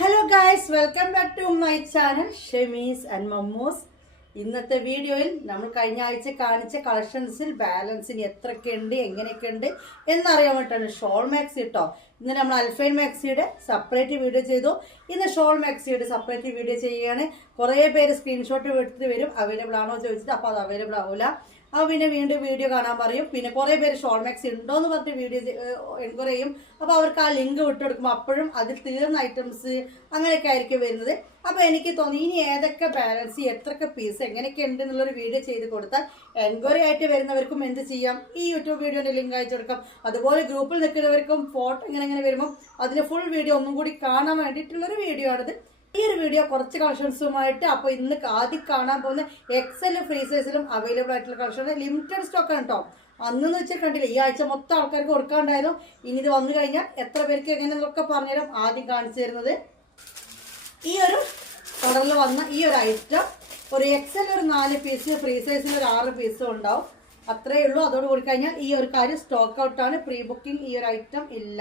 Hello guys, welcome back to my channel ഷെമീസ് and മമ്മൂസ്. ഇന്നത്തെ വീഡിയോയിൽ നമ്മൾ കഴിഞ്ഞ ആഴ്ച കാണിച്ച കളക്ഷൻസിൽ ബാലൻസിന് എത്രയൊക്കെ ഉണ്ട്, എങ്ങനെയൊക്കെ ഉണ്ട് എന്നറിയാൻ വേണ്ടിയിട്ടാണ് ഷോൾ മാക്സി കേട്ടോ. ഇന്ന് നമ്മൾ അൽഫൈൻ മാക്സിയുടെ സെപ്പറേറ്റ് വീഡിയോ ചെയ്തു. ഇന്ന് ഷോൾ മാക്സിയുടെ സെപ്പറേറ്റ് വീഡിയോ ചെയ്യുകയാണ്. കുറേ പേര് സ്ക്രീൻഷോട്ട് എടുത്തിട്ട് വരും, അവൈലബിൾ ആണോ ചോദിച്ചിട്ട്. അപ്പോൾ അത് അവൈലബിൾ ആവില്ല. പിന്നെ വീണ്ടും വീഡിയോ കാണാൻ പറയും. പിന്നെ കുറേ പേര് ഷോൾ മാക്സി ഉണ്ടോ എന്ന് പറഞ്ഞിട്ട് വീഡിയോ എൻക്വയറി ചെയ്യും. അപ്പോൾ അവർക്ക് ആ ലിങ്ക് വിട്ടുകൊടുക്കുമ്പോൾ അപ്പോഴും അതിൽ തീർന്ന ഐറ്റംസ് അങ്ങനെയൊക്കെ ആയിരിക്കും വരുന്നത്. അപ്പോൾ എനിക്ക് തോന്നി ഇനി ഏതൊക്കെ ബാലൻസ്, എത്രയൊക്കെ പീസ്, എങ്ങനെയൊക്കെ ഉണ്ട് എന്നുള്ളൊരു വീഡിയോ ചെയ്ത് കൊടുത്താൽ എൻക്വയറി ആയിട്ട് വരുന്നവർക്കും എന്ത് ചെയ്യാം, ഈ യൂട്യൂബ് വീഡിയോൻ്റെ ലിങ്ക് അയച്ചു കൊടുക്കാം. അതുപോലെ ഗ്രൂപ്പിൽ നിൽക്കുന്നവർക്കും ഫോട്ടോ ഇങ്ങനെ വരുമ്പോൾ അതിന് ഫുൾ വീഡിയോ ഒന്നും കൂടി കാണാൻ വേണ്ടിയിട്ടുള്ളൊരു വീഡിയോ ആണിത്. ഈ ഒരു വീഡിയോ കുറച്ച് കളക്ഷൻസുമായിട്ട്. അപ്പോൾ ഇന്ന് ആദ്യം കാണാൻ പോകുന്ന എക്സൽ ഫ്രീ സൈസിലും അവൈലബിൾ ആയിട്ടുള്ള കളക്ഷൻ ലിമിറ്റഡ് സ്റ്റോക്കാണ് കേട്ടോ. അന്നെന്ന് വെച്ചാൽ കണ്ടില്ല, ഈ ആഴ്ച മൊത്തം ആൾക്കാർക്ക് കൊടുക്കാണ്ടായിരുന്നു. ഇനി ഇത് വന്നു കഴിഞ്ഞാൽ എത്ര പേർക്ക് എങ്ങനെയെന്നൊക്കെ പറഞ്ഞുതരാം. ആദ്യം കാണിച്ചു തരുന്നത് ഈ ഒരു കളറിൽ വന്ന ഈ ഒരു ഐറ്റം. ഒരു എക്സൽ ഒരു 4 പീസ്, ഫ്രീ സൈസിൽ ഒരു 6 പീസും ഉണ്ടാവും. അത്രയേ ഉള്ളൂ. അതോട് കൂടി കഴിഞ്ഞാൽ ഈ ഒരു കാര്യം സ്റ്റോക്ക് ഔട്ടാണ്. പ്രീ ബുക്കിംഗ് ഈ ഒരു ഐറ്റം ഇല്ല.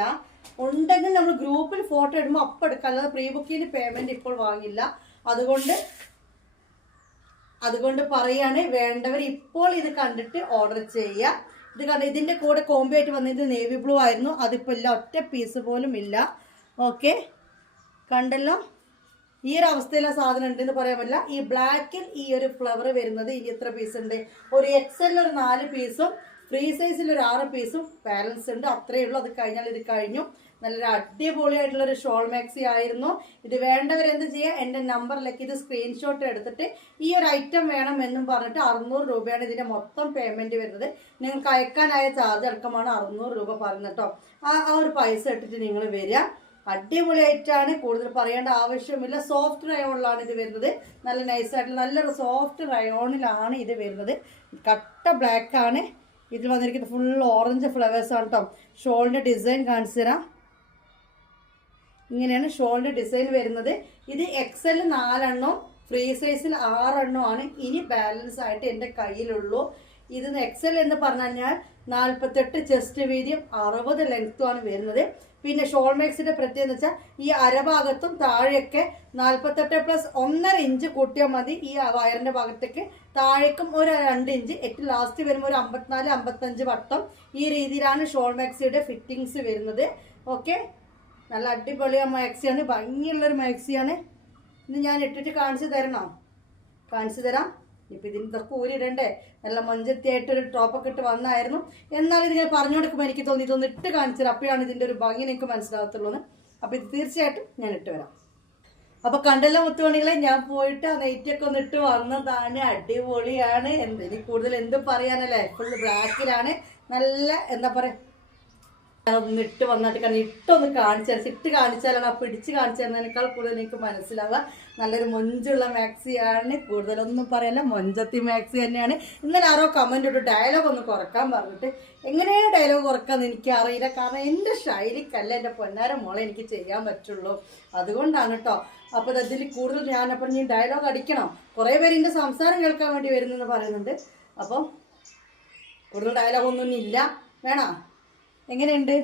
ഉണ്ടെങ്കിൽ നമ്മൾ ഗ്രൂപ്പിൽ ഫോട്ടോ ഇടുമ്പോൾ അപ്പം എടുക്കാം, അല്ലാതെ പ്രീ ബുക്കിങ്ങിന് പേയ്മെന്റ് ഇപ്പോൾ വാങ്ങില്ല. അതുകൊണ്ട് പറയാണ്, വേണ്ടവർ ഇപ്പോൾ ഇത് കണ്ടിട്ട് ഓർഡർ ചെയ്യുക. ഇത് കണ്ട ഇതിന്റെ കൂടെ കോംബോ ആയിട്ട് വന്നത് നേവി ബ്ലൂ ആയിരുന്നു. അതിപ്പോൾ ഇല്ല, ഒറ്റ പീസ് പോലും ഇല്ല. ഓക്കെ, കണ്ടല്ലോ. ഈ ഒരു അവസ്ഥയിലെ സാധനം ഉണ്ടെന്ന് പറയാൻ പറ്റില്ല. ഈ ബ്ലാക്കിൽ ഈ ഒരു ഫ്ലവർ വരുന്നത് ഇനി എത്ര പീസ് ഉണ്ട്? ഒരു എക്സലിൽ ഒരു 4 പീസും ഫ്രീ സൈസിൽ ഒരു 6 പീസും ബാലൻസ് ഉണ്ട്. അത്രയേ ഉള്ളൂ. അത് കഴിഞ്ഞാൽ ഇത് കഴിഞ്ഞു. നല്ലൊരു അടിപൊളിയായിട്ടുള്ളൊരു ഷോൾ മാക്സി ആയിരുന്നു. ഇത് വേണ്ടവരെന്ത് ചെയ്യുക, എൻ്റെ നമ്പറിലേക്ക് ഇത് സ്ക്രീൻഷോട്ട് എടുത്തിട്ട് ഈ ഒരു ഐറ്റം വേണം എന്നും പറഞ്ഞിട്ട് 600 രൂപയാണ് ഇതിൻ്റെ മൊത്തം പേയ്മെൻറ്റ് വരുന്നത്. നിങ്ങൾക്ക് അയക്കാനായ ചാർജ് അടക്കമാണ് 600 രൂപ പറയുന്നത് കേട്ടോ. ആ ഒരു പൈസ ഇട്ടിട്ട് നിങ്ങൾ വരിക. അടിപൊളിയായിട്ടാണ്, കൂടുതൽ പറയേണ്ട ആവശ്യമില്ല. സോഫ്റ്റ് റയോണിലാണ് ഇത് വരുന്നത്. നല്ല നൈസായിട്ടുള്ള നല്ലൊരു സോഫ്റ്റ് റയോണിലാണ് ഇത് വരുന്നത്. കട്ട ബ്ലാക്ക് ആണ് ഇതിൽ വന്നിരിക്കുന്നത്. ഫുൾ ഓറഞ്ച് ഫ്ലവേഴ്സ് ആണ് കേട്ടോ. ഷോളിൻ്റെ ഡിസൈൻ കാണിച്ചു തരാം. ഇങ്ങനെയാണ് ഷോളിൻ്റെ ഡിസൈൻ വരുന്നത്. ഇത് എക്സൽ 4 എണ്ണവും ഫ്രീ സൈസിൽ 6 എണ്ണമാണ് ഇനി ബാലൻസ് ആയിട്ട് എൻ്റെ കയ്യിലുള്ളൂ. ഇത് എക്സൽ എന്ന് പറഞ്ഞു കഴിഞ്ഞാൽ 48 ചെസ്റ്റ് വീതിയും 60 ലെങ്ത്തുമാണ് വരുന്നത്. പിന്നെ ഷോൾ മാക്സിന്റെ പ്രത്യേകത വെച്ചാൽ ഈ അരഭാഗത്തും താഴെയൊക്കെ 48+1.5 ഇഞ്ച് കൂട്ടിയാൽ മതി. ഈ വയറിന്റെ ഭാഗത്തേക്ക് താഴേക്കും ഒരു 2 ഇഞ്ച്, ഏറ്റവും ലാസ്റ്റ് വരുമ്പോൾ ഒരു 54-55 വട്ടം. ഈ രീതിയിലാണ് ഷോൾ മാക്സിയുടെ ഫിറ്റിങ്സ് വരുന്നത്. ഓക്കെ, നല്ല അടിപൊളിയ മാക്സിയാണ്, ഭംഗിയുള്ളൊരു മാക്സിയാണ്. ഇന്ന് ഞാൻ ഇട്ടിട്ട് കാണിച്ചു തരാം. ഇപ്പം ഇതിനൊക്കെ ഊരിടണ്ടേ, നല്ല മൊഞ്ചത്തിയായിട്ടൊരു ടോപ്പൊക്കെ ഇട്ട് വന്നായിരുന്നു. എന്നാലും ഇതിങ്ങനെ പറഞ്ഞു കൊടുക്കുമ്പോൾ എനിക്ക് തോന്നി ഇതൊന്ന് ഇട്ട് കാണിച്ചത്, അപ്പോഴാണ് ഇതിൻ്റെ ഒരു ഭംഗി എനിക്ക് മനസ്സിലാകത്തുള്ളൂ. അപ്പോൾ ഇത് തീർച്ചയായിട്ടും ഞാൻ ഇട്ട് വരാം. അപ്പോൾ കണ്ടല്ലോ മുത്തുമണികളെ, ഞാൻ പോയിട്ട് ആ നെയ്റ്റൊക്കെ ഒന്ന് ഇട്ട് വന്നതാണ്. അടിപൊളിയാണ്. ഇനി കൂടുതൽ എന്തും പറയാനല്ലേ. ഫുള്ള് ബ്ലാക്കിലാണ്. നല്ല എന്താ പറയുക, ഒന്ന് ഇട്ട് വന്നിട്ട് കാരണം ഇട്ടൊന്ന് കാണിച്ചാൽ, ഇട്ട് കാണിച്ചാലാണ് ആ പിടിച്ച് കാണിച്ചു തരുന്നതിനേക്കാൾ കൂടുതൽ എനിക്ക് മനസ്സിലാവുക. നല്ലൊരു മൊഞ്ചുള്ള മാക്സിയാണ്. കൂടുതലൊന്നും പറയല്ല, മൊഞ്ചത്തി മാക്സി തന്നെയാണ്. ഇന്നലെ ആരോ കമൻറ്റ് ഇട്ടു ഡയലോഗ് ഒന്ന് കുറക്കാൻ പറഞ്ഞിട്ട്. എങ്ങനെയാണ് ഡയലോഗ് കുറക്കാന്ന് എനിക്കറിയില്ല. കാരണം എൻ്റെ ശൈലിക്കല്ല എൻ്റെ പൊന്നാര മോളെ എനിക്ക് ചെയ്യാൻ പറ്റുള്ളൂ. അതുകൊണ്ടാണ് കേട്ടോ. അപ്പോൾ അതിൽ കൂടുതൽ ഞാനപ്പോൾ നീ ഡയലോഗ് അടിക്കണം. കുറേ പേര് എൻ്റെ സംസാരം കേൾക്കാൻ വേണ്ടി വരുന്നെന്ന് പറയുന്നുണ്ട്. അപ്പം കൂടുതൽ ഡയലോഗൊന്നും ഇല്ല, വേണോ? എങ്ങനെയുണ്ട്?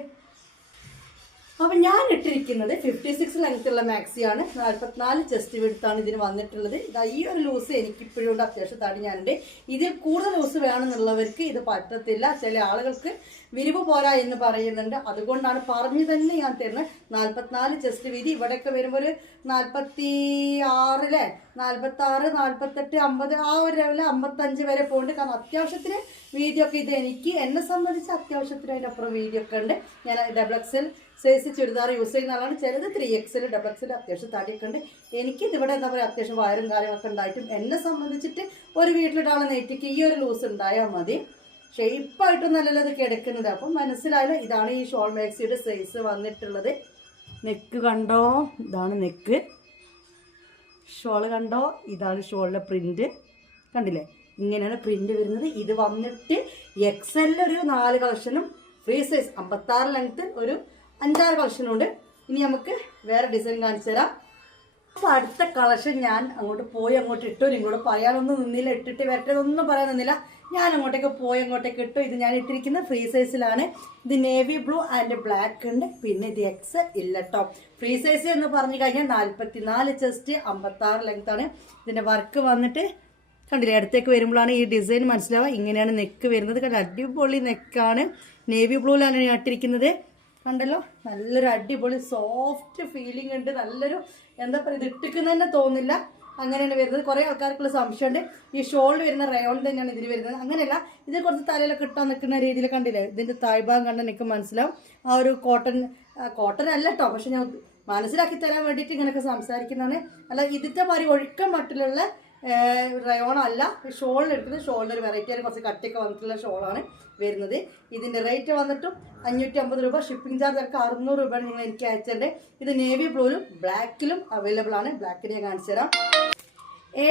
അപ്പം ഞാൻ ഇട്ടിരിക്കുന്നത് 56 ലെങ്ത്തുള്ള മാക്സിയാണ്. 44 ചെസ്റ്റ് വിഡ്ത്താണ് ഇതിന് വന്നിട്ടുള്ളത്. ഈ ഒരു ലൂസ് എനിക്കിപ്പോഴും ഉണ്ട്, അത്യാവശ്യം തടി ഞാനുണ്ട്. ഇതിൽ കൂടുതൽ ലൂസ് വേണമെന്നുള്ളവർക്ക് ഇത് പറ്റത്തില്ല. ചില ആളുകൾക്ക് വിരിവ് പോരാ എന്ന് പറയുന്നുണ്ട്. അതുകൊണ്ടാണ് പറഞ്ഞു തന്നെ ഞാൻ തരുന്നത്. 44 ചെസ്റ്റ് വീതി. ഇവിടെയൊക്കെ വരുമ്പോൾ ഒരു 46, 46, 48, 50 ആ ഒരു ലെവലിൽ 55 വരെ പോകുന്നുണ്ട്. കാരണം അത്യാവശ്യത്തിന് വീതിയൊക്കെ ഇത് എന്നെ സംബന്ധിച്ച് അത്യാവശ്യത്തിന് അതിനപ്പുറം വീതിയൊക്കെ ഉണ്ട്. ഞാൻ XXL സൈസ് ചുരിദാർ യൂസ് ചെയ്യുന്ന ആളാണ്. ചിലത് 3XL, XXL അത്യാവശ്യം തടിയൊക്കെ ഉണ്ട്. എനിക്കിത് ഇവിടെ എന്താ പറയുക, അത്യാവശ്യം വയറും കാര്യങ്ങളൊക്കെ ഉണ്ടായിട്ടും എന്നെ സംബന്ധിച്ചിട്ട് ഒരു വീട്ടിലിട്ടാണ് നെറ്റിക്ക് ഈ ഒരു ലൂസ് ഉണ്ടായാൽ മതി. ഷേപ്പായിട്ടും നല്ലത് കിടക്കുന്നത്. അപ്പം മനസ്സിലായാലും ഇതാണ് ഈ ഷോൾ മാക്സിയുടെ സൈസ് വന്നിട്ടുള്ളത്. നെക്ക് കണ്ടോ, ഇതാണ് നെക്ക്. ഷോള് കണ്ടോ, ഇതാണ് ഷോളിൻ്റെ പ്രിന്റ്. കണ്ടില്ലേ, ഇങ്ങനെയാണ് പ്രിന്റ് വരുന്നത്. ഇത് വന്നിട്ട് XL ഒരു 4 കളക്ഷനും ഫ്രീ സൈസ് 56 ലെങ്ത്ത് ഒരു 5-6 കളക്ഷനും ഉണ്ട്. ഇനി നമുക്ക് വേറെ ഡിസൈൻ കാണിച്ചു തരാം. അപ്പോൾ അടുത്ത കളക്ഷൻ ഞാൻ അങ്ങോട്ട് ഇട്ടു. നിങ്ങളോട് പറയാനൊന്നും നിന്നില്ല, ഇട്ടിട്ട് വരട്ടതൊന്നും പറയാൻ നിന്നില്ല. ഞാൻ അങ്ങോട്ടേക്ക് ഇട്ടു. ഇത് ഞാൻ ഇട്ടിരിക്കുന്ന ഫ്രീ സൈസിലാണ്. ഇത് നേവി ബ്ലൂ ആൻഡ് ബ്ലാക്ക് ഉണ്ട്. പിന്നെ ഇത് എക്സ് ഇല്ല കേട്ടോ. ഫ്രീ സൈസ് എന്ന് പറഞ്ഞു കഴിഞ്ഞാൽ 44 ചെസ്റ്റ്, 56 ലെങ്ത് ആണ്. ഇതിന്റെ വർക്ക് വന്നിട്ട് കണ്ടില്ലേ, അടുത്തേക്ക് വരുമ്പോഴാണ് ഈ ഡിസൈൻ മനസ്സിലാവുക. ഇങ്ങനെയാണ് നെക്ക് വരുന്നത്. കണ്ട അടിപൊളി നെക്കാണ്. നേവി ബ്ലൂയിലാണ് ഞാൻ ഇട്ടിരിക്കുന്നത്. കണ്ടല്ലോ, നല്ലൊരു അടിപൊളി സോഫ്റ്റ് ഫീലിംഗ് ഉണ്ട്. നല്ലൊരു എന്താ പറയുക, ഇത് ഇട്ടിക്കുന്ന തന്നെ തോന്നില്ല. അങ്ങനെയാണ് വരുന്നത്. കുറേ ആൾക്കാർക്കുള്ള സംശയമുണ്ട്, ഈ ഷോളിൽ വരുന്ന റയോൺ തന്നെയാണ് ഇതിൽ വരുന്നത്. അങ്ങനെയല്ല, ഇത് കുറച്ച് തലയിലൊക്കെ ഇട്ടാൻ നിൽക്കുന്ന രീതിയിൽ കണ്ടില്ലേ, ഇതിൻ്റെ താഴ്ഭാഗം കണ്ടാൽ എനിക്ക് മനസ്സിലാവും ആ ഒരു കോട്ടൺ അല്ല കേട്ടോ. പക്ഷെ ഞാൻ മനസ്സിലാക്കി തരാൻ വേണ്ടിയിട്ട് ഇങ്ങനെയൊക്കെ സംസാരിക്കുന്നതാണ്. അല്ല, ഇതിൻ്റെ മാതിരി ഒഴുക്കം മട്ടിലുള്ള റയോൺ അല്ല. ഷോളിൽ എടുക്കുന്നത് ഷോളിൻ്റെ ഒരു വെറൈറ്റി ആണ്, കുറച്ച് കട്ടിയൊക്കെ വന്നിട്ടുള്ള ഷോളാണ് വരുന്നത്. ഇതിൻ്റെ റേറ്റ് വന്നിട്ടും 550 രൂപ. ഷിപ്പിംഗ് ചാർജ് ഒക്കെ 600 രൂപയാണ് നിങ്ങൾ എനിക്ക് അയച്ചിട്ടുണ്ട്. ഇത് നേവി ബ്ലൂയിലും ബ്ലാക്കിലും അവൈലബിൾ ആണ്. ബ്ലാക്കിന് ഞാൻ കാണിച്ചു തരാം.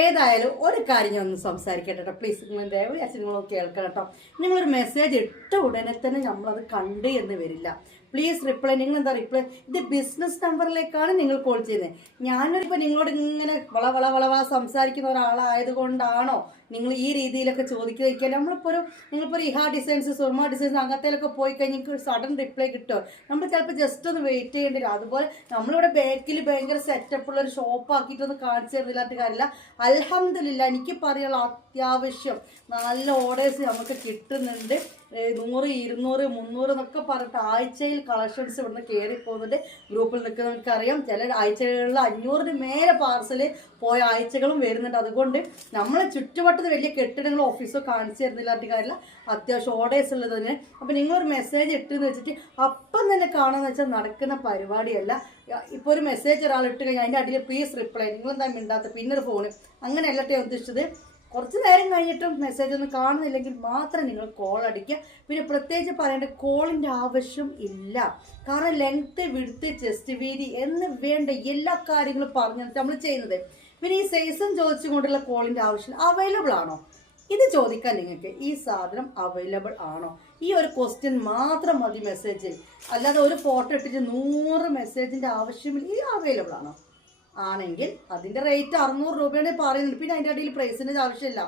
ഏതായാലും ഒരു കാര്യം ഞാൻ ഒന്ന് സംസാരിക്കട്ടെ കേട്ടോ, പ്ലീസ്. നിങ്ങൾ ദയവ് അച്ഛൻ നിങ്ങളൊക്കെ കേൾക്കണം കേട്ടോ. നിങ്ങളൊരു മെസ്സേജ് ഇട്ട ഉടനെ തന്നെ നമ്മളത് കണ്ട് എന്ന് വരില്ല. Please reply. നിങ്ങൾ എന്താ റിപ്ലൈ? ഇത് ബിസിനസ് നമ്പറിലേക്കാണ് നിങ്ങൾ കോൾ ചെയ്യുന്നത്. ഞാനൊരിപ്പോൾ നിങ്ങളോട് ഇങ്ങനെ വളവ സംസാരിക്കുന്ന ഒരാളായതുകൊണ്ടാണോ നിങ്ങൾ ഈ രീതിയിലൊക്കെ ചോദിക്കുക? നിങ്ങളിപ്പോൾ ഒരു ഇഹാ ഡിസൈൻസ്, സുർമ ഡിസൈൻസ് അങ്ങനത്തേലൊക്കെ പോയി കഴിഞ്ഞാൽ സഡൻ റിപ്ലൈ കിട്ടുമോ? നമ്മൾ ചിലപ്പോൾ ജസ്റ്റ് ഒന്ന് വെയിറ്റ് ചെയ്യേണ്ടി വരും. അതുപോലെ നമ്മളിവിടെ ബാക്കിൽ ഭയങ്കര സെറ്റപ്പുള്ള ഒരു ഷോപ്പ് ആക്കിയിട്ടൊന്നും കാണിച്ചു തരുന്നില്ലാത്ത കാര്യമില്ല. അൽഹംദുലില്ലാ, എനിക്ക് പറയാനുള്ള അത്യാവശ്യം നല്ല ഓർഡേഴ്സ് നമുക്ക് കിട്ടുന്നുണ്ട്. 100, 200, 300 എന്നൊക്കെ പറഞ്ഞിട്ട് ആഴ്ചയിൽ കളക്ഷൻസ് ഇവിടുന്ന് കയറി പോകുന്നുണ്ട്. ഗ്രൂപ്പിൽ നിൽക്കുന്നവർക്ക് അറിയാം, ചില ആഴ്ചകളിൽ 500 മേലെ പാർസൽ പോയ ആഴ്ചകളും വരുന്നുണ്ട്. അതുകൊണ്ട് നമ്മളെ ചുറ്റുവട്ടത്ത് വലിയ കെട്ടിടങ്ങളോ ഓഫീസോ കാണിച്ചു തരുന്നില്ലാത്ത കാര്യമില്ല. അത്യാവശ്യം ഓർഡേഴ്സ് ഉള്ളത് തന്നെ. അപ്പം നിങ്ങളൊരു മെസ്സേജ് ഇട്ടെന്ന് വെച്ചിട്ട് അപ്പം തന്നെ കാണാമെന്ന് വെച്ചാൽ നടക്കുന്ന പരിപാടിയല്ല. ഇപ്പോൾ ഒരു മെസ്സേജ് ഒരാൾ ഇട്ട് കഴിഞ്ഞാൽ അതിൻ്റെ അടിയിൽ പ്ലീസ് റിപ്ലൈ, നിങ്ങളെന്താ മിണ്ടാത്ത, പിന്നൊരു ഫോണ്, അങ്ങനെയല്ലട്ടെ ഉദ്ദേശിച്ചത്. കുറച്ച് നേരം കഴിഞ്ഞിട്ടും മെസ്സേജ് ഒന്നും കാണുന്നില്ലെങ്കിൽ മാത്രം നിങ്ങൾ കോൾ അടിക്കുക. പിന്നെ പ്രത്യേകിച്ച് പറയേണ്ട കോളിൻ്റെ ആവശ്യം ഇല്ല. കാരണം ലെങ്ത്ത്, വിഡ്ത്ത്, ചെസ്റ്റ് വീതി എന്ന് വേണ്ട എല്ലാ കാര്യങ്ങളും പറഞ്ഞിട്ട് നമ്മൾ ചെയ്യുന്നത്. പിന്നെ ഈ സൈസും ചോദിച്ചുകൊണ്ടുള്ള കോളിൻ്റെ ആവശ്യം അവൈലബിൾ ആണോ ഇത് ചോദിക്കാൻ നിങ്ങൾക്ക്. ഈ സാധനം അവൈലബിൾ ആണോ, ഈ ഒരു ക്വസ്റ്റ്യൻ മാത്രം മതി മെസ്സേജ്. അല്ലാതെ ഒരു ഫോട്ടോ ഇട്ടിട്ട് 100 മെസ്സേജിൻ്റെ ആവശ്യമില്ല. ഈ അവൈലബിൾ ആണോ ആണെങ്കിൽ അതിൻ്റെ റേറ്റ് 600 രൂപയാണ് പറയുന്നത്. പിന്നെ അതിൻ്റെ ഇടയിൽ പ്രൈസിൻ്റെ ആവശ്യമില്ല.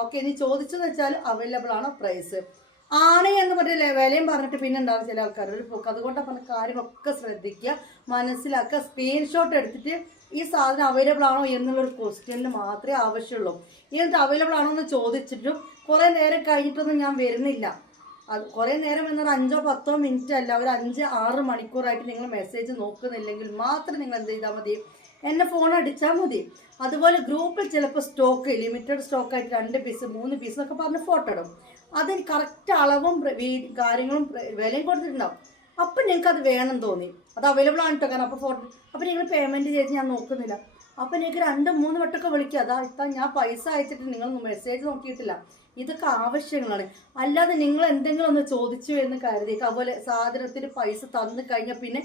ഓക്കെ, ഇനി ചോദിച്ചെന്ന് വെച്ചാൽ അവൈലബിൾ ആണോ പ്രൈസ് ആണ് എന്ന് പറഞ്ഞ വിലയും പറഞ്ഞിട്ട് പിന്നെ ഉണ്ടാകും ചില ആൾക്കാർ ഒരു പോക്ക്. അതുകൊണ്ടാണ് പറഞ്ഞ കാര്യമൊക്കെ ശ്രദ്ധിക്കുക, മനസ്സിലാക്കുക. സ്ക്രീൻഷോട്ട് എടുത്തിട്ട് ഈ സാധനം അവൈലബിൾ ആണോ എന്നുള്ളൊരു ക്വസ്റ്റ്യനിൽ മാത്രമേ ആവശ്യമുള്ളൂ. എന്നിട്ട് അവൈലബിൾ ആണോ എന്ന് ചോദിച്ചിട്ടും കുറേ നേരം കഴിഞ്ഞിട്ടൊന്നും ഞാൻ വരുന്നില്ല. അത് കുറേ നേരം എന്നൊരു 5-10 മിനിറ്റ് അല്ല, ഒരു 5-6 മണിക്കൂറായിട്ട് നിങ്ങൾ മെസ്സേജ് നോക്കുന്നില്ലെങ്കിൽ മാത്രം നിങ്ങൾ എന്ത് ചെയ്താൽ മതി, എന്നെ ഫോൺ അടിച്ചാൽ മതി. അതുപോലെ ഗ്രൂപ്പിൽ ചിലപ്പോൾ സ്റ്റോക്ക് ലിമിറ്റഡ് സ്റ്റോക്കായിട്ട് 2 പീസ് 3 പീസ് എന്നൊക്കെ പറഞ്ഞ് ഫോട്ടോ ഇടും. അതിന് കറക്റ്റ് അളവും കാര്യങ്ങളും വിലയും കൊടുത്തിട്ടുണ്ടാവും. അപ്പം നിങ്ങൾക്ക് അത് വേണം തോന്നി, അത് അവൈലബിൾ ആണ് കേട്ടോ. കാരണം അപ്പോൾ ഫോട്ടോ അപ്പോൾ നിങ്ങൾ പേയ്മെൻറ്റ് ചെയ്ത് ഞാൻ നോക്കുന്നില്ല. അപ്പം നിങ്ങൾക്ക് 2-3 വട്ടമൊക്കെ വിളിക്കുക. അതാ ഇത്താ ഞാൻ പൈസ അയച്ചിട്ട് നിങ്ങൾ മെസ്സേജ് നോക്കിയിട്ടില്ല. ഇതൊക്കെ ആവശ്യങ്ങളാണ്. അല്ലാതെ നിങ്ങൾ എന്തെങ്കിലും ഒന്ന് ചോദിച്ചു എന്ന് കരുതിയിട്ട് അതുപോലെ സാധനത്തിന് പൈസ തന്നു കഴിഞ്ഞാൽ പിന്നെ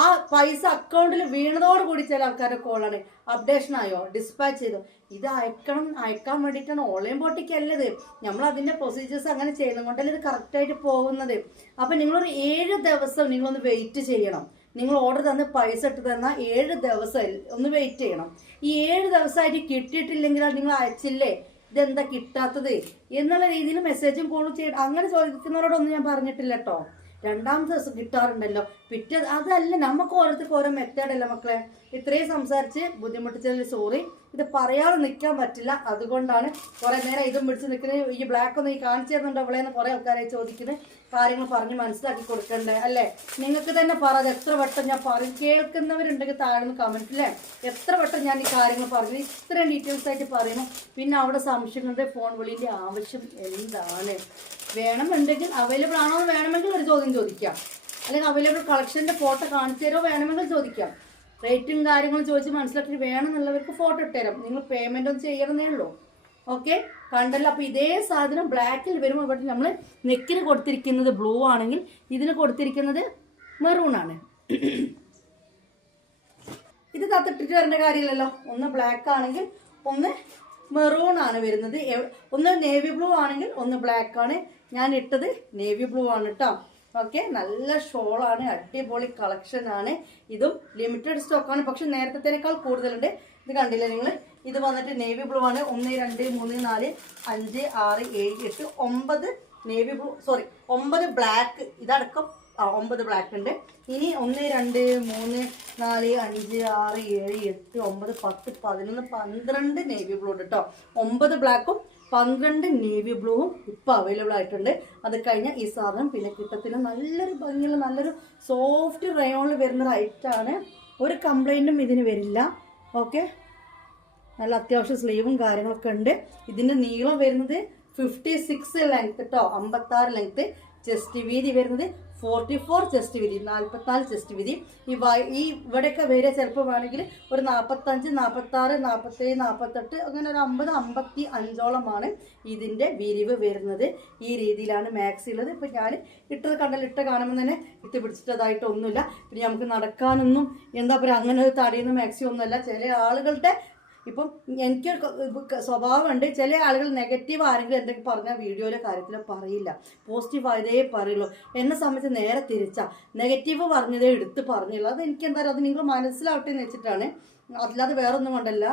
ആ പൈസ അക്കൗണ്ടിൽ വീണതോടുകൂടി ചില ആൾക്കാരുടെ കോളാണ്, അപ്ഡേഷൻ ആയോ, ഡിസ്പാച്ച് ചെയ്തോ. ഇത് അയക്കാൻ വേണ്ടിയിട്ടാണ്. ഓൺലൈൻ ബോട്ടിക്കല്ലത്. നമ്മൾ അതിൻ്റെ പ്രൊസീജിയേഴ്സ് അങ്ങനെ ചെയ്യുന്നത് കൊണ്ടല്ലേ ഇത് കറക്റ്റായിട്ട് പോകുന്നത്. അപ്പം നിങ്ങളൊരു 7 ദിവസം നിങ്ങളൊന്ന് വെയിറ്റ് ചെയ്യണം. നിങ്ങൾ ഓർഡർ തന്ന് പൈസ ഇട്ട് തന്നാൽ 7 ദിവസം ഒന്ന് വെയിറ്റ് ചെയ്യണം. ഈ 7 ദിവസമായിട്ട് കിട്ടിയിട്ടില്ലെങ്കിൽ നിങ്ങൾ അയച്ചില്ലേ, ഇതെന്താ കിട്ടാത്തത് എന്നുള്ള രീതിയിൽ മെസ്സേജും കോളും ചെയ്യണം. അങ്ങനെ ചോദിക്കുന്നവരോടൊന്നും ഞാൻ പറഞ്ഞിട്ടില്ല കേട്ടോ. 2ാമത്തെ ദിവസം കിട്ടാറുണ്ടല്ലോ, അതല്ല, നമുക്ക് ഓരോരുത്തർക്ക് ഓരോ മെത്തേഡല്ല മക്കളെ. ഇത്രയും സംസാരിച്ച് ബുദ്ധിമുട്ടിച്ചതിൽ സോറി. ഇത് പറയാതെ നിൽക്കാൻ പറ്റില്ല. അതുകൊണ്ടാണ് കുറേ നേരം ഇതും പിടിച്ച് നിൽക്കുന്നത്. ഈ ബ്ലാക്ക് ഒന്ന് ഈ കാണിച്ചു തരുന്നുണ്ടോ അവളെന്ന് കുറേ ആൾക്കാരെ ചോദിക്കുന്നത്. കാര്യങ്ങൾ പറഞ്ഞ് മനസ്സിലാക്കി കൊടുക്കണ്ടേ അല്ലേ? നിങ്ങൾക്ക് തന്നെ പറയാം എത്ര വട്ടം ഞാൻ പറയും. കേൾക്കുന്നവരുണ്ടെങ്കിൽ താഴ്ന്ന് കമൻറ്റ് അല്ലേ, എത്ര വട്ടം ഞാൻ ഈ കാര്യങ്ങൾ പറഞ്ഞു ഇത്രയും ഡീറ്റെയിൽസ് ആയിട്ട് പറയുമ്പോൾ പിന്നെ അവിടെ സംശയങ്ങളുടെ ഫോൺ വിളിൻ്റെ ആവശ്യം എന്താണ്? വേണമെന്നുണ്ടെങ്കിൽ അവൈലബിൾ ആണോ എന്ന് വേണമെങ്കിൽ ഒരു ചോദ്യം ചോദിക്കാം. അല്ലെങ്കിൽ അവൈലബിൾ കളക്ഷൻ്റെ ഫോട്ടോ കാണിച്ചു തരുമോ വേണമെങ്കിൽ ചോദിക്കാം. റേറ്റും കാര്യങ്ങളും ചോദിച്ച് മനസ്സിലാക്കി വേണമെന്നുള്ളവർക്ക് ഫോട്ടോ ഇട്ടുതരാം. നിങ്ങൾ പേയ്മെൻ്റ് ഒന്നും ചെയ്യണമെന്നേ ഉള്ളൂ. ഓക്കെ, കണ്ടല്ലോ. അപ്പോൾ ഇതേ സാധനം ബ്ലാക്കിൽ വരുമ്പോൾ ഇവിടെ നമ്മൾ നെക്കിന് കൊടുത്തിരിക്കുന്നത് ബ്ലൂ ആണെങ്കിൽ ഇതിന് കൊടുത്തിരിക്കുന്നത് മെറൂൺ ആണ്. ഇത് തത്തിട്ടിട്ട് വരേണ്ട കാര്യമില്ലല്ലോ. ഒന്ന് ബ്ലാക്ക് ആണെങ്കിൽ ഒന്ന് മെറൂൺ ആണ് വരുന്നത്. ഒന്ന് നേവി ബ്ലൂ ആണെങ്കിൽ ഒന്ന് ബ്ലാക്ക് ആണ്. ഞാൻ ഇട്ടത് നേവി ബ്ലൂ ആണ് കേട്ടോ. ഓക്കെ, നല്ല ഷോളാണ്, അടിപൊളി കളക്ഷനാണ്. ഇതും ലിമിറ്റഡ് സ്റ്റോക്കാണ്, പക്ഷെ നേരത്തേക്കാൾ കൂടുതലുണ്ട്. ഇത് കണ്ടില്ലേ നിങ്ങൾ? ഇത് വന്നിട്ട് നേവി ബ്ലൂ ആണ്. 1 2 3 4 5 6 7 8 9 നേവി ബ്ലൂ, സോറി 9 ബ്ലാക്ക്, ഇതടക്കം 9 ബ്ലാക്ക് ഉണ്ട്. ഇനി 1 2 3 4 5 6 7 8 9 10 11 12 നേവി ബ്ലൂ ഉണ്ട് കേട്ടോ. 9 ബ്ലാക്കും 12 നേവി ബ്ലൂവും ഇപ്പോൾ അവൈലബിൾ ആയിട്ടുണ്ട്. അത് കഴിഞ്ഞാൽ ഈ സാധനം പിന്നെ കിട്ടത്തില്ല. നല്ലൊരു ഭംഗിയുള്ള നല്ലൊരു സോഫ്റ്റ് റയോണിൽ വരുന്ന റൈറ്റാണ്. ഒരു കംപ്ലൈൻറ്റും ഇതിന് വരില്ല. ഓക്കെ, നല്ല അത്യാവശ്യം സ്ലീവും കാര്യങ്ങളൊക്കെ ഉണ്ട്. ഇതിൻ്റെ നീളം വരുന്നത് 56 ലെങ്ത് കേട്ടോ, 56 ലെങ്ത്. ചെസ്റ്റ് വീതി വരുന്നത് 44 ചെസ്റ്റ് വീതി, 44 ചെസ്റ്റ് വീതി. ഈ ഇവിടെയൊക്കെ വരിക ചിലപ്പോൾ വേണമെങ്കിൽ ഒരു 45 46 47 48 അങ്ങനെ ഒരു 50 55ഓളമാണ് ഇതിൻ്റെ വിരിവ് വരുന്നത്. ഈ രീതിയിലാണ് മാക്സി ഉള്ളത്. ഇപ്പം ഞാൻ ഇട്ടത് കണ്ടല്ലോ, ഇട്ട കാണുമ്പോൾ തന്നെ ഇട്ട് പിടിച്ചിട്ടതായിട്ടൊന്നുമില്ല. പിന്നെ നമുക്ക് നടക്കാനൊന്നും എന്താ പറയുക അങ്ങനെ ഒരു തടയുന്ന മാക്സി ഒന്നുമല്ല. ചില ആളുകളുടെ ഇപ്പം എനിക്കൊരു സ്വഭാവമുണ്ട്, ചില ആളുകൾ നെഗറ്റീവ് ആരെങ്കിലും എന്തൊക്കെ പറഞ്ഞാൽ വീഡിയോയിലെ കാര്യത്തിൽ പറയില്ല, പോസിറ്റീവ് ആയതേ പറയുള്ളൂ. എന്നെ സംബന്ധിച്ച് നേരെ തിരിച്ചാ, നെഗറ്റീവ് പറഞ്ഞതേ എടുത്ത് പറഞ്ഞില്ല. അത് എനിക്ക് എന്താ പറയുക, അത് നിങ്ങൾ മനസ്സിലാവട്ടെ എന്ന് വെച്ചിട്ടാണ്, അല്ലാതെ വേറൊന്നും കൊണ്ടല്ല.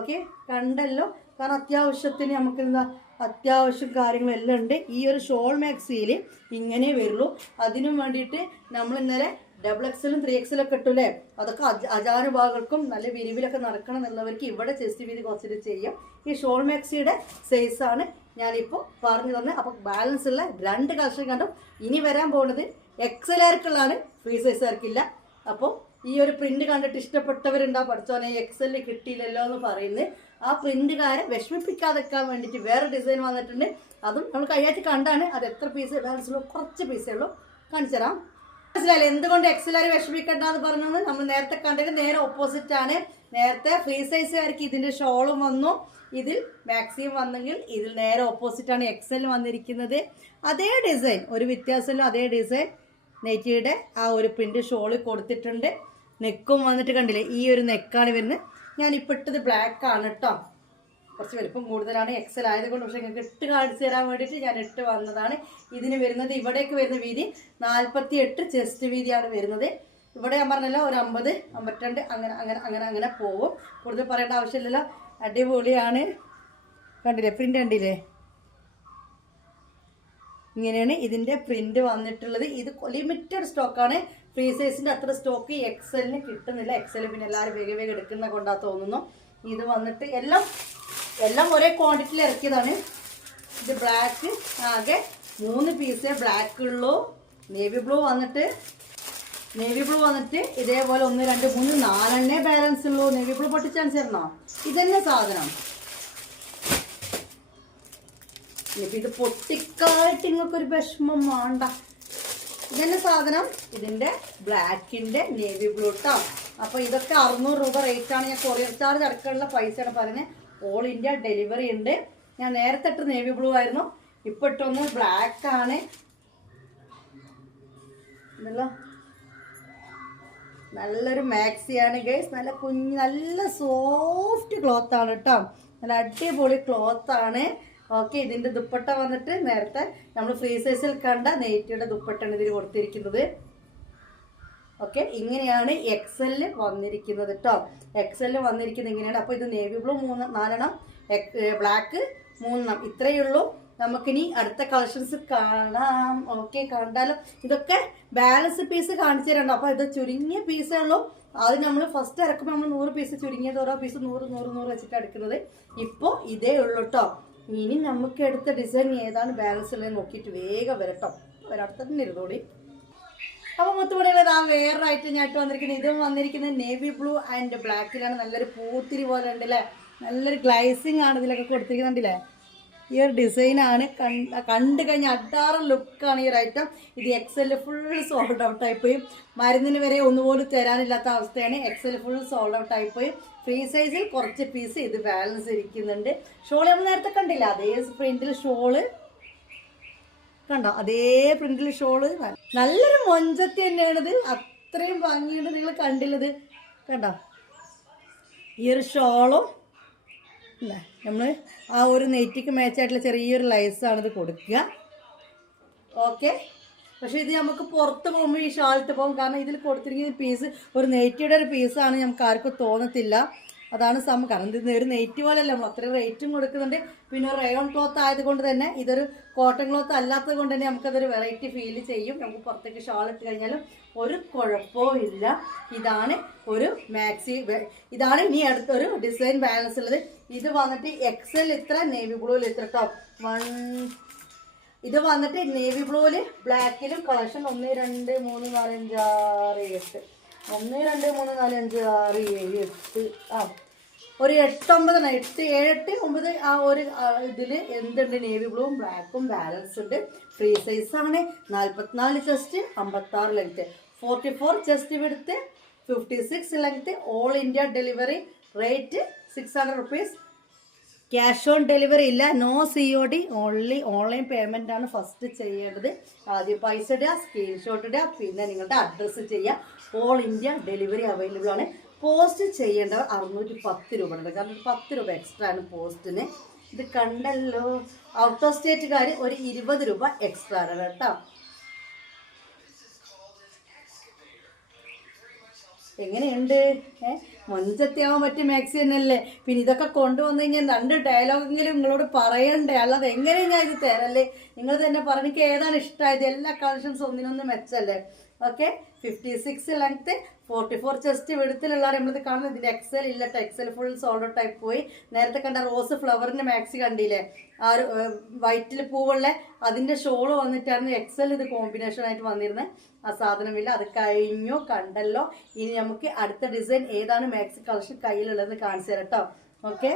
ഓക്കെ, കണ്ടല്ലോ. കാരണം അത്യാവശ്യത്തിന് നമുക്ക് എന്താ അത്യാവശ്യം കാര്യങ്ങളെല്ലാം ഉണ്ട്. ഈ ഒരു ഷോൾ മാക്സിയിൽ ഇങ്ങനെ വരുള്ളൂ. അതിനും വേണ്ടിയിട്ട് നമ്മൾ ഇന്നലെ XXL 3XL ഒക്കെ ഇട്ടൂലേ, അതൊക്കെ അജാനുഭാഗങ്ങൾക്കും നല്ല വിരിവിലൊക്കെ നടക്കണം എന്നുള്ളവർക്ക് ഇവിടെ ചെസ്റ്റ് വീതി കുറച്ചിട്ട് ചെയ്യാം. ഈ ഷോൾ മാക്സിയുടെ സൈസാണ് ഞാനിപ്പോൾ പറഞ്ഞു തന്നെ. അപ്പോൾ ബാലൻസ് ഉള്ള 2 കളക്ഷൻ കണ്ടു. ഇനി വരാൻ പോകുന്നത് XL ആർക്കുള്ളതാണ്, ഫ്രീ സൈസ് ആർക്കില്ല. അപ്പോൾ ഈ ഒരു പ്രിന്റ് കണ്ടിട്ട് ഇഷ്ടപ്പെട്ടവരുണ്ടാവും, പഠിച്ചോനെ XL കിട്ടിയില്ലല്ലോ എന്ന് പറയുന്നത്. ആ പ്രിന്റുകാരെ വിഷമിപ്പിക്കാതെക്കാൻ വേണ്ടിയിട്ട് വേറെ ഡിസൈൻ വന്നിട്ടുണ്ട്. അതും നമ്മൾ കൈയായിട്ട് കണ്ടാണ്. അത് എത്ര പീസ് ബാലൻസ് ഉള്ളൂ, കുറച്ച് പീസേ ഉള്ളൂ. കാണിച്ചു തരാം. മനസ്സിലായില്ലേ എന്തുകൊണ്ട് XL വിഷമിക്കണ്ടെന്ന് പറഞ്ഞത്? നമ്മൾ നേരത്തെ കണ്ടത് നേരെ ഓപ്പോസിറ്റ് ആണ്. നേരത്തെ ഫ്രീ സൈസുകാർക്ക് ഇതിന്റെ ഷോളും വന്നു, ഇതിൽ മാക്സിമം വന്നെങ്കിൽ ഇതിൽ നേരെ ഓപ്പോസിറ്റ് ആണ് XL വന്നിരിക്കുന്നത്. അതേ ഡിസൈൻ, ഒരു വ്യത്യാസമില്ല, അതേ ഡിസൈൻ നെറ്റിയുടെ ആ ഒരു പ്രിന്റ് ഷോള് കൊടുത്തിട്ടുണ്ട്. നെക്കും വന്നിട്ട് കണ്ടില്ലേ, ഈ ഒരു നെക്കാണ് വരുന്നത്. ഞാനിപ്പോൾ ഇട്ടത് ബ്ലാക്ക് ആണ് കേട്ടോ, കുറച്ച് വലുപ്പം കൂടുതലാണ്, XL ആയതുകൊണ്ട്. പക്ഷെ നിങ്ങൾക്ക് ഇട്ട് കാണിച്ചു തരാൻ വേണ്ടിയിട്ട് ഞാൻ ഇട്ട് വന്നതാണ്. ഇതിന് വരുന്നത് ഇവിടേക്ക് വരുന്ന വീതി 48 ചെസ്റ്റ് വീതിയാണ് വരുന്നത്. ഇവിടെ ഞാൻ പറഞ്ഞല്ലോ ഒരു 50 52 അങ്ങനെ അങ്ങനെ അങ്ങനെ അങ്ങനെ പോകും. കൂടുതൽ പറയേണ്ട ആവശ്യമില്ലല്ലോ. അടിപൊളിയാണ്. കണ്ടില്ലേ പ്രിന്റ്? കണ്ടില്ലേ? ഇങ്ങനെയാണ് ഇതിൻ്റെ പ്രിന്റ് വന്നിട്ടുള്ളത്. ഇത് ലിമിറ്റഡ് സ്റ്റോക്കാണ്. ഫ്രീ സൈസിൻ്റെ അത്ര സ്റ്റോക്ക് XL കിട്ടുന്നില്ല. XL പിന്നെ എല്ലാവരും വേഗം വേഗം എടുക്കുന്ന കൊണ്ടാ തോന്നുന്നു. ഇത് വന്നിട്ട് എല്ലാം ഒരേ ക്വാണ്ടിറ്റിയിൽ ഇറക്കിയതാണ്. ഇത് ബ്ലാക്ക് ആകെ 3 പീസേ ബ്ലാക്ക് ഉള്ളൂ. നേവി ബ്ലൂ വന്നിട്ട് ഇതേപോലെ 1 2 3 4 ബാലൻസ് ഉള്ളൂ. നേവി ബ്ലൂ പൊട്ടിച്ചനുസരണോ? ഇതന്നെ സാധനം. ഇനിയിപ്പോൾ ഇത് പൊട്ടിക്കായിട്ട് നിങ്ങൾക്കൊരു വിഷമം വേണ്ട. ഇതന്നെ സാധനം. ഇതിൻ്റെ ബ്ലാക്കിൻ്റെ നേവി ബ്ലൂ കേട്ടോ. അപ്പോൾ ഇതൊക്കെ 600 രൂപ റേറ്റാണ്. ഞാൻ കൊറിയർ ചാർജ് അടക്കമുള്ള പൈസയാണ് പറയുന്നത്. ഓൾ ഇന്ത്യ ഡെലിവറി ഉണ്ട്. ഞാൻ നേരത്തെ ഇട്ട് നേവി ബ്ലൂ ആയിരുന്നു, ഇപ്പോൾ ഇട്ടൊന്ന് ബ്ലാക്ക് ആണ്. നല്ലൊരു മാക്സിയാണ് ഗൈസ്. നല്ല സോഫ്റ്റ് ക്ലോത്ത് ആണ് കേട്ടോ, നല്ല അടിപൊളി ക്ലോത്ത് ആണ്. ഓക്കെ, ഇതിൻ്റെ ദുപ്പട്ട വന്നിട്ട് നേരത്തെ നമ്മൾ ഫ്രീ സൈസിൽ കണ്ട നെയ്റ്റിയുടെ ദുപ്പട്ടയാണ് ഇതിൽ കൊടുത്തിരിക്കുന്നത്. ഓക്കെ, ഇങ്ങനെയാണ് XL വന്നിരിക്കുന്നത് കേട്ടോ. XL വന്നിരിക്കുന്നത് ഇങ്ങനെയാണ്. അപ്പോൾ ഇത് നേവി ബ്ലൂ 4 ബ്ലാക്ക് 3 ഇത്രയേ ഉള്ളൂ. നമുക്കിനി അടുത്ത കളക്ഷൻസ് കാണാം. ഓക്കെ, കണ്ടാലോ. ഇതൊക്കെ ബാലൻസ് പീസ് കാണിച്ചു തരണ്ടോ. അപ്പോൾ ഇത് ചുരുങ്ങിയ പീസേ ഉള്ളൂ. അത് നമ്മൾ ഫസ്റ്റ് ഇറക്കുമ്പോൾ നമ്മൾ 100 പീസ് ചുരുങ്ങിയത്, ഓരോ പീസ് 100 100 100 വെച്ചിട്ട് എടുക്കുന്നത്. ഇപ്പോൾ ഇതേ ഉള്ളൂ കേട്ടോ. ഇനി നമുക്ക് എടുത്ത ഡിസൈൻ ഏതാണ് ബാലൻസ് ഉള്ളത് നോക്കിയിട്ട് വേഗം വരട്ടോ. ഒരടുത്ത തന്നെ ഇരുന്നോടി. അപ്പോൾ മുത്തുപണികളെ വേറെ ഐറ്റം ഞാൻ ഇട്ട് വന്നിരിക്കുന്നത്. ഇതും വന്നിരിക്കുന്നത് നേവി ബ്ലൂ ആൻഡ് ബ്ലാക്കിലാണ്. നല്ലൊരു പൂത്തിരി പോലെ ഉണ്ടല്ലേ, നല്ലൊരു ഗ്ലൈസിങ് ആണ് ഇതിലൊക്കെ കൊടുത്തിരിക്കുന്നുണ്ടല്ലേ. ഈ ഒരു ഡിസൈനാണ് കണ്ടു കഴിഞ്ഞാൽ അഡാറ് ലുക്കാണ് ഈ ഒരു ഐറ്റം. ഇത് XL ഫുൾ സോൾഡ് ഔട്ട് ആയിപ്പോയി. മരുന്നിന് വരെ ഒന്നുപോലും തരാനില്ലാത്ത അവസ്ഥയാണ്. XL ഫുൾ സോൾഡ് ഔട്ട് ആയിപ്പോയി. ഫ്രീ സൈസിൽ കുറച്ച് പീസ് ഇത് ബാലൻസ് ഇരിക്കുന്നുണ്ട്. ഷോള് നമ്മൾ നേരത്തെ കണ്ടില്ല, അതേ പ്രിന്റിൽ ഷോള് കണ്ടോ, അതേ പ്രിന്റിൽ ഷോള്. നല്ലൊരു മൊഞ്ചത്തി തന്നെയാണിത്. അത്രയും ഭംഗിയുണ്ട്. നിങ്ങൾ കണ്ടില്ലത് കണ്ടോ? ഈ ഒരു ഷോളും നമ്മൾ ആ ഒരു നെറ്റിക്ക് മാച്ചായിട്ടുള്ള ചെറിയൊരു ലൈസാണിത് കൊടുക്കുക. ഓക്കെ, പക്ഷെ ഇത് നമുക്ക് പുറത്ത് പോകുമ്പോൾ ഈ ഷാളിട്ട് പോകും. കാരണം ഇതിൽ കൊടുത്തിരിക്കുന്ന പീസ് ഒരു നെയ്റ്റിയുടെ ഒരു പീസാണ്, നമുക്ക് ആർക്കും തോന്നത്തില്ല. അതാണ് കാരണം ഇത് ഒരു നെയ്റ്റ് പോലെയല്ല, നമ്മൾ അത്രയും റേറ്റും കൊടുക്കുന്നുണ്ട്. പിന്നെ റയോൺ ക്ലോത്ത് ആയതുകൊണ്ട് തന്നെ ഇതൊരു കോട്ടൺ ക്ലോത്ത് അല്ലാത്തത് കൊണ്ട് തന്നെ നമുക്കതൊരു വെറൈറ്റി ഫീൽ ചെയ്യും. നമുക്ക് പുറത്തേക്ക് ഷാൾ ഇട്ട് കഴിഞ്ഞാലും ഒരു കുഴപ്പവും ഇല്ല. ഇതാണ് ഒരു മാക്സി. ഇതാണ് ഇനി അടുത്തൊരു ഡിസൈൻ ബാലൻസ് ഉള്ളത്. ഇത് വന്നിട്ട് എക്സൽ ഇത്ര, നേവി ബ്ലൂവിൽ ഇത്ര കേട്ടോ. ഇത് വന്നിട്ട് നേവി ബ്ലൂവിൽ ബ്ലാക്കിലും കളക്ഷൻ 1 2 3 4 5 6 7 1 2 3 4 5 6 7 8 ഒരു 8 9 8 7 8 9 ആ ഒരു ഇതിൽ എന്തുണ്ട്, നേവി ബ്ലൂവും ബ്ലാക്കും ബാലൻസ് ഉണ്ട്. ഫ്രീ സൈസാണ്. 44 chest, 56 length, 44 chest width, 56 length. All India delivery. Rate 600 rupees. Cash on delivery ഇല്ല, no COD, only online payment ആണ് ഫസ്റ്റ് ചെയ്യേണ്ടത്. ആദ്യം പൈസ ഇടുക, സ്ക്രീൻഷോട്ട് ഇടുക, പിന്നെ നിങ്ങളുടെ അഡ്രസ്സ് ചെയ്യുക. ഓൾ ഇന്ത്യ ഡെലിവറി അവൈലബിൾ ആണ്. പോസ്റ്റ് ചെയ്യേണ്ടവർ 610 രൂപ ഉണ്ട്, കാരണം 10 രൂപ എക്സ്ട്രാ ആണ് പോസ്റ്റിന്. ഇത് കണ്ടല്ലോ, ഔട്ട് ഓഫ് സ്റ്റേറ്റുകാർ ഒരു 20 രൂപ എക്സ്ട്രാ ആണ് കേട്ടോ. എങ്ങനെയുണ്ട്? മൊഞ്ചത്തിയാവാൻ പറ്റിയ മാക്സി തന്നെയല്ലേ. പിന്നെ ഇതൊക്കെ കൊണ്ടുവന്നു കഴിഞ്ഞാൽ 2 ഡയലോഗെങ്കിലും നിങ്ങളോട് പറയണ്ടേ, അല്ലാതെ എങ്ങനെയും ഞാൻ ഇത് തരല്ലേ. നിങ്ങൾ തന്നെ പറഞ്ഞ് എനിക്ക് ഏതാണ് ഇഷ്ടമായത്. എല്ലാ കളക്ഷൻസ് ഒന്നിനൊന്ന് മെച്ചല്ലേ. ഓക്കെ, 56 ലെങ്ത്ത്, 44 ചെസ്റ്റ് വെടുത്തിലുള്ളതാണ് നമ്മളിത് കാണുന്നത്. ഇതിൻ്റെ എക്സൽ ഇല്ല, എക്സൽ ഫുൾ സോൾഡ് ടൈപ്പ് പോയി. നേരത്തെ കണ്ട റോസ് ഫ്ലവറിൻ്റെ മാക്സി കണ്ടില്ലേ, ആ ഒരു വൈറ്റിൽ പൂവുള്ള അതിൻ്റെ ഷോള് വന്നിട്ടാണ് എക്സൽ ഇത് കോമ്പിനേഷൻ ആയിട്ട് വന്നിരുന്നത്. ആ സാധനമില്ല, അത് കഴിഞ്ഞു. കണ്ടല്ലോ. ഇനി നമുക്ക് അടുത്ത ഡിസൈൻ ഏതാണ് മാക്സി കളക്ഷൻ കയ്യിലുള്ളതെന്ന് കാണിച്ചു തരാം കേട്ടോ. ഓക്കെ,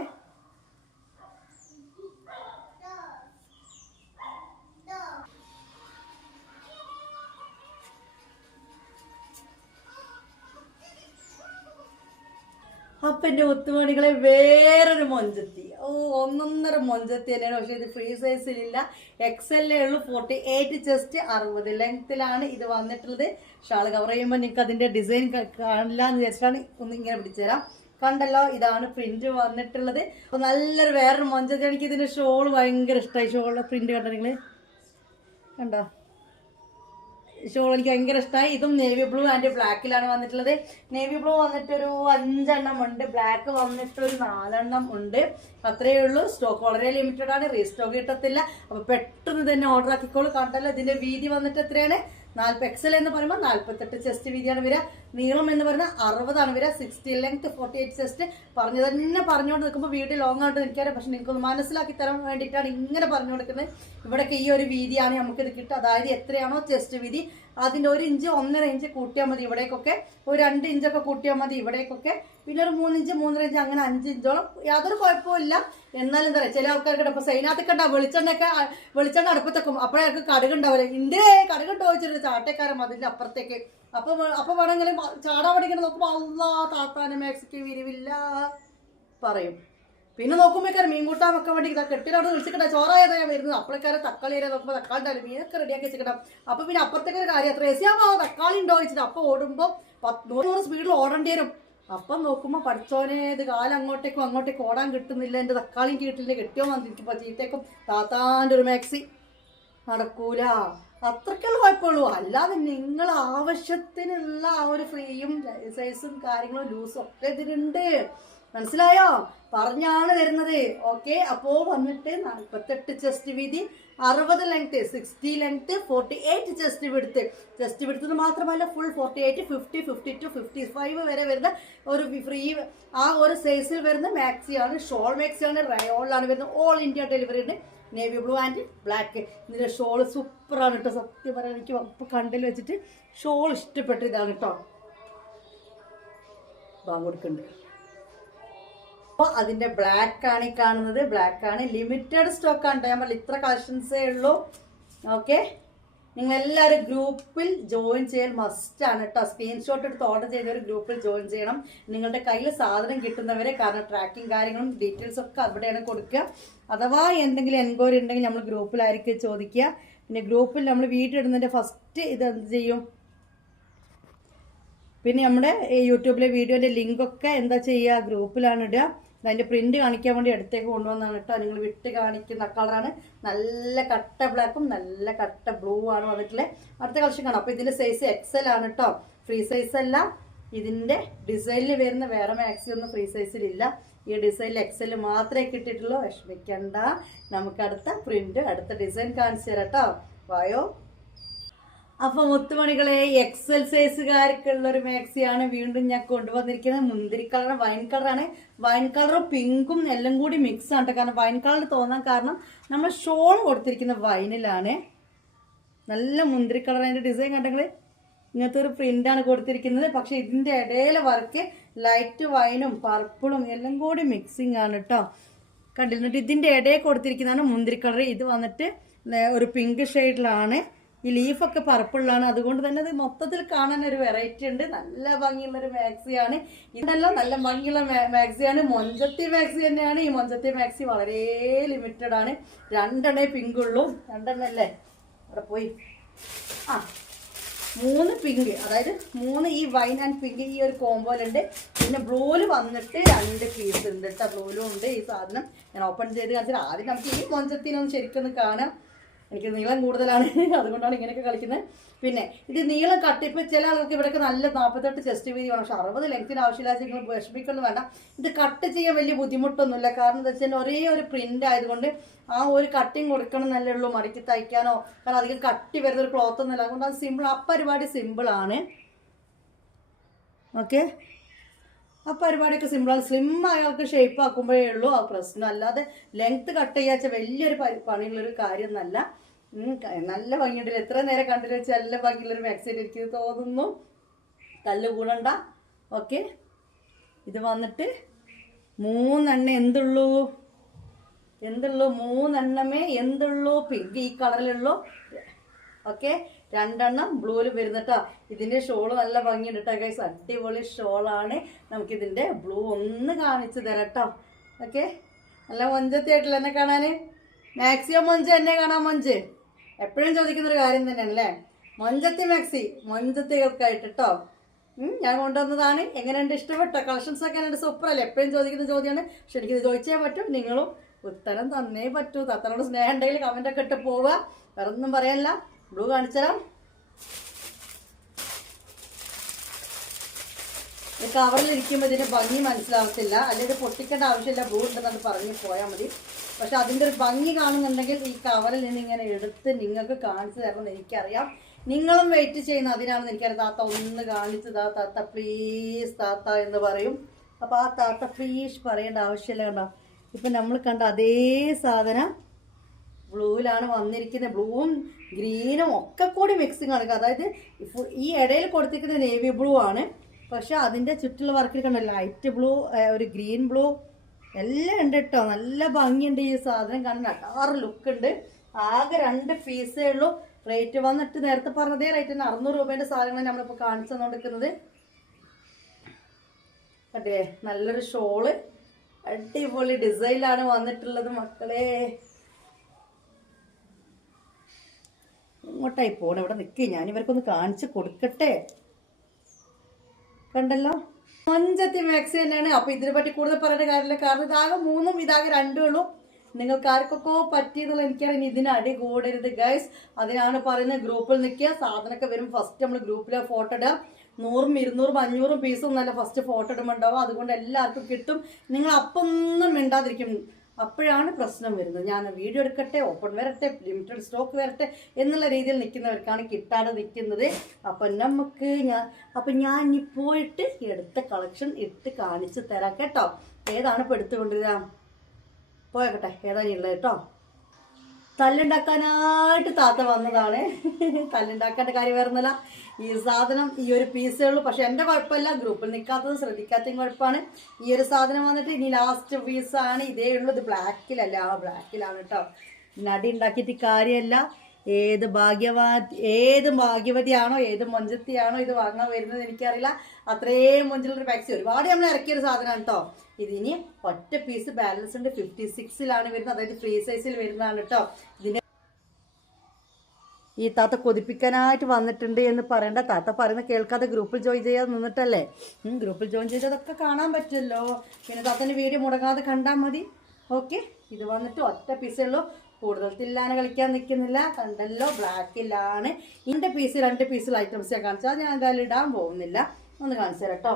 അപ്പം എൻ്റെ ഒത്തുമണികളെ വേറൊരു മൊഞ്ചത്തി. ഒന്നൊന്നര മൊഞ്ചത്തി തന്നെയാണ്. പക്ഷേ ഇത് ഫ്രീ സൈസിലില്ല, എക്സലേ ഉള്ളൂ. 48 ചെസ്റ്റ്, 60 ലെങ്ത്തിലാണ് ഇത് വന്നിട്ടുള്ളത്. ഷാൾ കവർ ചെയ്യുമ്പോൾ നിങ്ങൾക്ക് അതിൻ്റെ ഡിസൈൻ കാണില്ല എന്ന് വിചാരിച്ചിട്ടാണ് ഒന്ന് ഇങ്ങനെ പിടിച്ചുതരാം. കണ്ടല്ലോ, ഇതാണ് പ്രിന്റ് വന്നിട്ടുള്ളത്. അപ്പോൾ നല്ലൊരു വേറൊരു മൊഞ്ചത്തി. എനിക്ക് ഇതിൻ്റെ ഷോൾ ഭയങ്കര ഇഷ്ടമായി. ഷോളിലെ പ്രിന്റ് കണ്ടോ നിങ്ങൾ? കണ്ടോ ഷോൾ എനിക്ക് ഭയങ്കര ഇഷ്ടമായി. ഇതും നേവി ബ്ലൂ ആൻഡ് ബ്ലാക്കിലാണ് വന്നിട്ടുള്ളത്. നേവി ബ്ലൂ വന്നിട്ടൊരു 5 എണ്ണം ഉണ്ട്, ബ്ലാക്ക് വന്നിട്ടൊരു 4 എണ്ണം ഉണ്ട്. അത്രയേ ഉള്ളൂ. സ്റ്റോക്ക് വളരെ ലിമിറ്റഡ് ആണ്, റീസ്റ്റോക്ക് കിട്ടത്തില്ല. അപ്പോൾ പെട്ടെന്ന് തന്നെ ഓർഡർ ആക്കിക്കോളൂ. കണ്ടല്ലോ, ഇതിന്റെ വീതി വന്നിട്ട് എത്രയാണ്? 40 എക്സൽ എന്ന് പറയുമ്പോൾ 48 ചെസ്റ്റ് വീതിയാണ് വരിക. നീളം എന്ന് പറയുന്നത് 60 ആണ് വരിക. 60 ലെങ്ത്, 48 ചെസ്റ്റ്. പറഞ്ഞു തന്നെ പറഞ്ഞുകൊണ്ട് നിൽക്കുമ്പോൾ വീഡിയോ ലോങ് ആയിട്ട് എനിക്കറിയാം, പക്ഷെ നിങ്ങൾക്കൊന്ന് മനസ്സിലാക്കി തരാൻ വേണ്ടിയിട്ടാണ് ഇങ്ങനെ പറഞ്ഞു കൊടുക്കുന്നത്. ഇവിടെയൊക്കെ ഈ ഒരു വീതിയാണ് നമുക്കിത് കിട്ടുക. അതായത് എത്രയാണോ ചെസ്റ്റ് വീതി അതിൻ്റെ 1 ഇഞ്ച് 1.5 ഇഞ്ച് കൂട്ടിയാൽ മതി. ഇവിടേക്കൊക്കെ ഒരു 2 ഇഞ്ചൊക്കെ കൂട്ടിയാൽ മതി. ഇവിടേക്കൊക്കെ പിന്നെ ഒരു 3 ഇഞ്ച് 3.5 ഇഞ്ച് അങ്ങനെ 5 ഇഞ്ചോളം. യാതൊരു കുഴപ്പമില്ല. എന്നാലും എന്താ പറയുക, ചില ആൾക്കാർക്ക് ഇപ്പോൾ സൈനാത്തൊക്കെ ഉണ്ടാവും, വെളിച്ചെണ്ണ അടുപ്പത്തെക്കും, അപ്പോഴേക്ക് കടുകുണ്ടാവില്ല. ഇന്ത്യയെ കടുകുണ്ടോ ചോദിച്ചിട്ട് ചാട്ടക്കാരൻ അതിൻ്റെ അപ്പുറത്തേക്ക്. അപ്പോൾ വേണമെങ്കിൽ ചാടാൻ പഠിക്കണം. നോക്കുമ്പോൾ അല്ലാ താത്താനും മാക്സിക്ക് വിരിവില്ല പറയും. പിന്നെ നോക്കുമ്പോഴേക്കാരും മീൻ കൂട്ടാൻ വെക്കാൻ വേണ്ടി ഇതാ കെട്ടിനോട് വിളിച്ചിട്ടാ ചോറായതാ വരുന്നത്. അപ്പോഴേക്കാരും തക്കാളി ഏരിയ നോക്കുമ്പോൾ തക്കാളി ഉണ്ടാവില്ല, മീനൊക്കെ റെഡിയാക്കി വെച്ചിട്ടാം. അപ്പോൾ പിന്നെ അപ്പുറത്തേക്ക് ഒരു കാര്യം, അത്ര എസിയാമോ തക്കാളി ഉണ്ടോ വെച്ചിട്ട് അപ്പോൾ ഓടുമ്പോൾ 100 സ്പീഡിൽ ഓടേണ്ടി വരും. അപ്പം നോക്കുമ്പോൾ പഠിച്ചോനെ ഇത് കാലം അങ്ങോട്ടേക്കും ഓടാൻ കിട്ടുന്നില്ല, എൻ്റെ തക്കാളിയും കിട്ടില്ല, കെട്ടിയോ വന്നിരിക്കുമ്പോൾ ചീത്തേക്കും താത്താൻ്റെ ഒരു മാക്സി നടക്കൂല. അത്രയ്ക്കുള്ള കുഴപ്പമുള്ളൂ. അല്ലാതെ നിങ്ങൾ ആവശ്യത്തിനുള്ള ആ ഒരു ഫ്രീയും സൈസും കാര്യങ്ങളും ലൂസും ഒക്കെ ഇതിലുണ്ട്. മനസ്സിലായോ? പറഞ്ഞാണ് തരുന്നത്. ഓക്കെ, അപ്പോൾ വന്നിട്ട് 48 ചെസ്റ്റ് വീതി, 60 ലെങ്ത്ത്, 60 ലെങ്ത്ത്, 48 ചെസ്റ്റ് വിടുത്ത് മാത്രമല്ല ഫുൾ 48, 50, 52, 55 വരെ വരുന്ന ഒരു ഫ്രീ ആ ഒരു സൈസിൽ വരുന്ന മാക്സിയാണ്. ഷോൾ മാക്സിയാണ്, റയോണിലാണ് വരുന്നത്. ഓൾ ഇന്ത്യ ഡെലിവറി ഉണ്ട്. Navy blue and black. ഇതിൻ്റെ ഷോൾ സൂപ്പറാണ് കേട്ടോ. സത്യം പറയാൻ എനിക്ക് ഇപ്പോൾ കണ്ടിൽ വെച്ചിട്ട് ഷോൾ ഇഷ്ടപ്പെട്ട ഇതാണ് കേട്ടോ. ബാങ്ക് കൊടുക്കുന്നുണ്ട്. അപ്പോൾ അതിൻ്റെ ബ്ലാക്കാണ് ഈ കാണുന്നത്. ബ്ലാക്കാണ്, ലിമിറ്റഡ് സ്റ്റോക്കാണ്. ഞാൻ പറഞ്ഞില്ല ഇത്ര കളക്ഷൻസേ ഉള്ളൂ. ഓക്കെ, നിങ്ങളെല്ലാവരും ഗ്രൂപ്പിൽ ജോയിൻ ചെയ്യൽ മസ്റ്റാണ് കേട്ടോ. സ്ക്രീൻഷോട്ട് എടുത്ത് ഓർഡർ ചെയ്തവർ ഗ്രൂപ്പിൽ ജോയിൻ ചെയ്യണം. നിങ്ങളുടെ കയ്യിൽ സാധനം കിട്ടുന്നവരെ, കാരണം ട്രാക്കിങ് കാര്യങ്ങളും ഡീറ്റെയിൽസ് ഒക്കെ അവിടെയാണ് കൊടുക്കുക. അഥവാ എന്തെങ്കിലും എൻക്വയറി ഉണ്ടെങ്കിൽ നമ്മൾ ഗ്രൂപ്പിലായിരിക്കും ചോദിക്കുക. പിന്നെ ഗ്രൂപ്പിൽ നമ്മൾ വീഡിയോ ഇടുന്നതിൻ്റെ ഫസ്റ്റ് ഇതെന്ത് ചെയ്യും, പിന്നെ നമ്മുടെ യൂട്യൂബിലെ വീഡിയോൻ്റെ ലിങ്കൊക്കെ എന്താ ചെയ്യുക, ഗ്രൂപ്പിലാണ് ഇടുക. അതിൻ്റെ പ്രിന്റ് കാണിക്കാൻ വേണ്ടി അടുത്തേക്ക് കൊണ്ടുവന്നാണ് കേട്ടോ. നിങ്ങൾ വിട്ട് കാണിക്കുന്ന കളറാണ്. നല്ല കട്ട ബ്ലാക്കും നല്ല കട്ട ബ്ലൂ ആണ് വന്നിട്ടുള്ളത്. അടുത്ത കളക്ഷൻ കാണാം. അപ്പോൾ ഇതിൻ്റെ സൈസ് XL ആണ് കേട്ടോ, ഫ്രീ സൈസ് അല്ല. ഇതിൻ്റെ ഡിസൈനിൽ വരുന്ന വേറെ മാക്സി ഒന്നും ഫ്രീ സൈസിലില്ല. ഈ ഡിസൈനിൽ XL മാത്രമേ കിട്ടിയിട്ടുള്ളൂ. വിഷമിക്കണ്ട, നമുക്ക് അടുത്ത പ്രിന്റ് അടുത്ത ഡിസൈൻ കാണിച്ചു തരാം കേട്ടോ. വായോ. അപ്പൊ മുത്തുമണികളെ, XL സൈസുകാർക്കുള്ള ഒരു മാക്സിയാണ് വീണ്ടും ഞാൻ കൊണ്ടുവന്നിരിക്കുന്നത്. മുന്തിരി കളർ, വൈൻ കളറാണ്. വൈൻ കളറും പിങ്കും എല്ലാം കൂടി മിക്സ് ആണ്. കാരണം വൈൻ കളർ തോന്നാൻ കാരണം നമ്മൾ ഷോൾ കൊടുത്തിരിക്കുന്ന വൈനിലാണ്. നല്ല മുന്തിരി കളർ. അതിന്റെ ഡിസൈൻ കണ്ടെങ്കിൽ ഇങ്ങനത്തെ ഒരു പ്രിന്റാണ് കൊടുത്തിരിക്കുന്നത്. പക്ഷെ ഇതിന്റെ ഇടയിലെ വർക്ക് ലൈറ്റ് വൈനും പർപ്പിളും എല്ലാം കൂടി മിക്സിങ് ആണ് കേട്ടോ. കണ്ടിരുന്നിട്ട് ഇതിന്റെ ഇടയിൽ കൊടുത്തിരിക്കുന്നതാണ് മുന്തിരി കളർ. ഇത് വന്നിട്ട് ഒരു പിങ്ക് ഷെയ്ഡിലാണ്. ഈ ലീഫൊക്കെ പർപ്പിളാണ്. അതുകൊണ്ട് തന്നെ അത് മൊത്തത്തിൽ കാണാൻ ഒരു വെറൈറ്റി ഉണ്ട്. നല്ല ഭംഗിയുള്ളൊരു മാക്സിയാണ്. ഇതെല്ലാം നല്ല ഭംഗിയുള്ള മാക്സിയാണ്. മൊഞ്ചത്തി മാക്സി തന്നെയാണ്. ഈ മൊഞ്ചത്തി മാക്സി വളരെ ലിമിറ്റഡ് ആണ്. 2 പിങ്ക് ഉള്ളൂ. 2 അല്ലേ അവിടെ പോയി. 3 പിങ്ക്, അതായത് 3 ഈ വൈൻ ആൻഡ് പിങ്ക് ഈ ഒരു കോമ്പോയിലുണ്ട്. പിന്നെ ബ്ലൂല് വന്നിട്ട് 2 പീസ് ഉണ്ട് കേട്ടോ. ബ്ലൂലും ഉണ്ട് ഈ സാധനം. ഞാൻ ഓപ്പൺ ചെയ്ത് കാണിച്ചാൽ ആദ്യം നമുക്ക് ഈ മൊഞ്ചത്തിനൊന്ന് ശരിക്കൊന്ന് കാണാം. എനിക്ക് നീളം കൂടുതലാണ്, അതുകൊണ്ടാണ് ഇങ്ങനെയൊക്കെ കളിക്കുന്നത്. പിന്നെ ഇത് നീളം കട്ടിപ്പ് ചില ആൾക്ക് ഇവിടെയൊക്കെ നല്ല 48 ചെസ്റ്റ് വീതി വേണം. പക്ഷെ 60 ലെങ്ത്തിന് ആവശ്യമില്ല. നിങ്ങൾ വിഷമിക്കൊന്നും വേണ്ട. ഇത് കട്ട് ചെയ്യാൻ വലിയ ബുദ്ധിമുട്ടൊന്നുമില്ല. കാരണം എന്താ വെച്ചാൽ ഒരേ ഒരു പ്രിന്റ് ആയതുകൊണ്ട് ആ ഒരു കട്ടിങ് കൊടുക്കണം എന്നല്ലേ ഉള്ളൂ. മടക്കി തയ്ക്കാനോ കാരണം അധികം കട്ടി വരുന്ന ഒരു ക്ലോത്ത് ഒന്നുമില്ല. അതുകൊണ്ട് അത് സിമ്പിൾ. ആ പരിപാടി സിമ്പിളാണ്. ഓക്കെ, ആ പരിപാടിയൊക്കെ സിമ്പിളാണ്. സ്ലിം ആൾക്ക് ഷേപ്പ് ആക്കുമ്പോഴേ ഉള്ളൂ ആ പ്രശ്നം. അല്ലാതെ ലെങ്ത്ത് കട്ട് ചെയ്യാച്ച വലിയൊരു പണിയുള്ളൊരു കാര്യമൊന്നുമല്ല. നല്ല ഭംഗിയുണ്ടല്ലോ. എത്ര നേരം കണ്ടിട്ട് വെച്ചാൽ നല്ല ഭംഗിയുള്ളൊരു മാക്സിയായിട്ട് എനിക്ക് തോന്നുന്നു. കല്ല് കൂടണ്ട. ഓക്കെ, ഇത് വന്നിട്ട് 3 എന്തുള്ളൂ 3 എന്തുള്ളൂ പിങ്ക് ഈ കളറിലുള്ളൂ. ഓക്കെ, 2 ബ്ലൂവിൽ വരുന്നിട്ടോ. ഇതിന്റെ ഷോള് നല്ല ഭംഗിയുണ്ട് കേട്ടോ ഗൈസ്. അടിപൊളി ഷോളാണ്. നമുക്കിതിന്റെ ബ്ലൂ ഒന്ന് കാണിച്ചു തരാം കേട്ടോ. ഓക്കെ, നല്ല മൊഞ്ചത്തി ആയിട്ടില്ല എന്നെ കാണാന്. മാക്സിയോ മൊഞ്ച് എന്നെ കാണാൻ മൊഞ്ച് എപ്പോഴും ചോദിക്കുന്നൊരു കാര്യം തന്നെയാണ് അല്ലേ. മൊഞ്ചത്തി മാക്സി മൊഞ്ചത്തികൾക്കായിട്ട് കേട്ടോ. ഞാൻ കൊണ്ടുവന്നതാണ്. എങ്ങനെയുണ്ട്, ഇഷ്ടപ്പെട്ടോ? കളക്ഷൻസ് ഒക്കെ എങ്ങനെയുണ്ട്? സൂപ്പർ അല്ലേ? എപ്പോഴും ചോദിക്കുന്ന ചോദ്യമാണ്. പക്ഷെ എനിക്കിത് ചോദിച്ചേ പറ്റും. നിങ്ങളും ഉത്തരം തന്നേ പറ്റൂ. തത്തനോട് സ്നേഹം ഉണ്ടെങ്കിൽ കമൻ്റൊക്കെ ഇട്ട് പോവുക. വേറെ ഒന്നും പറയാനില്ല. ബ്ലൂ കാണിച്ചുതരാം. ഇത് കവറിലിരിക്കുമ്പോൾ ഇതിൻ്റെ ഭംഗി മനസ്സിലാവത്തില്ല. അല്ലെങ്കിൽ പൊട്ടിക്കേണ്ട ആവശ്യമില്ല. ബ്ലൂ ഉണ്ടെന്നത് പറഞ്ഞ് പോയാൽ മതി. പക്ഷെ അതിൻ്റെ ഒരു ഭംഗി കാണുന്നുണ്ടെങ്കിൽ ഈ കവറിൽ നിന്ന് ഇങ്ങനെ എടുത്ത് നിങ്ങൾക്ക് കാണിച്ചു തരണമെന്ന് എനിക്കറിയാം. നിങ്ങളും വെയിറ്റ് ചെയ്യുന്ന അതിനാണെന്ന് എനിക്കറിയാം. താത്ത ഒന്ന് കാണിച്ചു താ, താത്ത പ്ലീസ് താത്ത എന്ന് പറയും. അപ്പോൾ ആ താത്ത പ്ലീസ് പറയേണ്ട ആവശ്യമില്ല. കണ്ടോ, ഇപ്പം നമ്മൾ കണ്ട അതേ സാധനം ബ്ലൂവിലാണ് വന്നിരിക്കുന്നത്. ബ്ലൂവും ഗ്രീനും ഒക്കെ കൂടി മിക്സിങ് ആണ്. അതായത് ഈ ഇടയിൽ കൊടുത്തിരിക്കുന്നത് നേവി ബ്ലൂ ആണ്. പക്ഷെ അതിൻ്റെ ചുറ്റുള്ള വർക്കിൽ കണ്ടോ ലൈറ്റ് ബ്ലൂ, ഒരു ഗ്രീൻ ബ്ലൂ എല്ലാം ഉണ്ട് കേട്ടോ. നല്ല ഭംഗിയുണ്ട് ഈ സാധനം. കാണാൻ അടാറ് ലുക്ക് ഉണ്ട്. ആകെ 2 പീസേ ഉള്ളൂ. റേറ്റ് വന്നിട്ട് നേരത്തെ പറഞ്ഞതേ റേറ്റ് തന്നെ. 600 രൂപേൻ്റെ സാധനങ്ങൾ നമ്മളിപ്പോൾ കാണിച്ചു തന്നുകൊണ്ടിരിക്കുന്നത്. കണ്ടില്ലേ, നല്ലൊരു ഷോള് അടിപൊളി ഡിസൈനിലാണ് വന്നിട്ടുള്ളത് മക്കളെ. ഇങ്ങോട്ടായി പോണേ, ഇവിടെ നിൽക്കുക. ഞാനിവർക്കൊന്ന് കാണിച്ച് കൊടുക്കട്ടെ. കണ്ടല്ലോ, മൊഞ്ചത്തി മാക്സി തന്നെയാണ്. അപ്പൊ ഇതിനെ പറ്റി കൂടുതൽ പറയേണ്ട കാര്യമില്ല. കാരണം ഇതാകെ 3 ഇതാകെ 2 ഉള്ളൂ. നിങ്ങൾക്ക് ആർക്കൊക്കെ പറ്റിയെന്നുള്ള എനിക്കറിയാം. ഇനി ഇതിന് അടി കൂടരുത് ഗൈസ്. അതിനാണ് പറയുന്നത് ഗ്രൂപ്പിൽ നിൽക്കുക. സാധനമൊക്കെ വരും ഫസ്റ്റ് നമ്മൾ ഗ്രൂപ്പിലെ ഫോട്ടോ ഇടുക. 100, 200, 500 പീസും നല്ല ഫസ്റ്റ് ഫോട്ടോ ഇടുമ്പോൾ ഉണ്ടാവും. അതുകൊണ്ട് എല്ലാവർക്കും കിട്ടും. നിങ്ങൾ അപ്പൊന്നും മിണ്ടാതിരിക്കും. അപ്പോഴാണ് പ്രശ്നം വരുന്നത്. ഞാൻ വീഡിയോ എടുക്കട്ടെ, ഓപ്പൺ വരട്ടെ, ലിമിറ്റഡ് സ്റ്റോക്ക് വരട്ടെ എന്നുള്ള രീതിയിൽ നിൽക്കുന്നവർക്കാണ് കിട്ടാതെ നിൽക്കുന്നത്. അപ്പം ഞാൻ ഇനി പോയിട്ട് എടുത്ത കളക്ഷൻ ഇട്ട് കാണിച്ച് തരാം കേട്ടോ. ഏതാണ് ഇപ്പോൾ എടുത്തുകൊണ്ടിരാം പോയക്കട്ടെ. ഏതാണ് ഉള്ളത് കേട്ടോ. തല്ലുണ്ടാക്കാനായിട്ട് താത്ത വന്നതാണ്. തല്ലുണ്ടാക്കേണ്ട കാര്യം വരുന്നില്ല. ഈ സാധനം ഈ ഒരു പീസേ ഉള്ളൂ. പക്ഷെ എൻ്റെ കുഴപ്പമില്ല. ഗ്രൂപ്പിൽ നിൽക്കാത്തതും ശ്രദ്ധിക്കാത്തതും കുഴപ്പമാണ്. ഈ ഒരു സാധനം വന്നിട്ട് ഇനി ലാസ്റ്റ് പീസാണ്. ഇതേ ഉള്ളൂ. ഇത് ബ്ലാക്കിലല്ല, ആ ബ്ലാക്കിലാണ് കേട്ടോ. നടി ഉണ്ടാക്കിയിട്ട് കാര്യമല്ല. ഏത് ഭാഗ്യവതിയാണോ ഏത് മൊഞ്ചത്തിയാണോ ഇത് വാങ്ങാൻ വരുന്നത് എനിക്കറിയില്ല. അത്രയും മൊഞ്ചിലൊരു മാക്സി ഒരുപാട് നമ്മൾ ഇറക്കിയൊരു സാധനമാണ് കേട്ടോ. ഇതിനി ഒറ്റ പീസ് ബാലൻസ് ഉണ്ട്. 56 വരുന്നത്. അതായത് ഫ്രീ സൈസിൽ വരുന്നതാണ് കേട്ടോ. ഇതിൻ്റെ ഈ താത്ത കൊതിപ്പിക്കാനായിട്ട് വന്നിട്ടുണ്ട് എന്ന് പറയണ്ട. താത്ത പറയുന്ന കേൾക്കാതെ ഗ്രൂപ്പിൽ ജോയിൻ ചെയ്യാൻ നിന്നിട്ടല്ലേ. ഗ്രൂപ്പിൽ ജോയിൻ ചെയ്തതൊക്കെ കാണാൻ പറ്റുമല്ലോ. പിന്നെ താത്തൻ്റെ വീഡിയോ മുടങ്ങാതെ കണ്ടാൽ മതി. ഓക്കെ, ഇത് വന്നിട്ട് ഒറ്റ പീസുള്ളൂ. കൂടുതൽ തില്ലാനെ കളിക്കാൻ നിൽക്കുന്നില്ല. കണ്ടല്ലോ, ബ്ലാക്കിലാണ്. ഇതിൻ്റെ പീസ് 2 പീസുള്ള ഐറ്റംസ് ഞാൻ കാണിച്ചാൽ ഞാൻ എന്തായാലും ഇടാൻ പോകുന്നില്ല. ഒന്ന് കാണിച്ചു തരാം കേട്ടോ.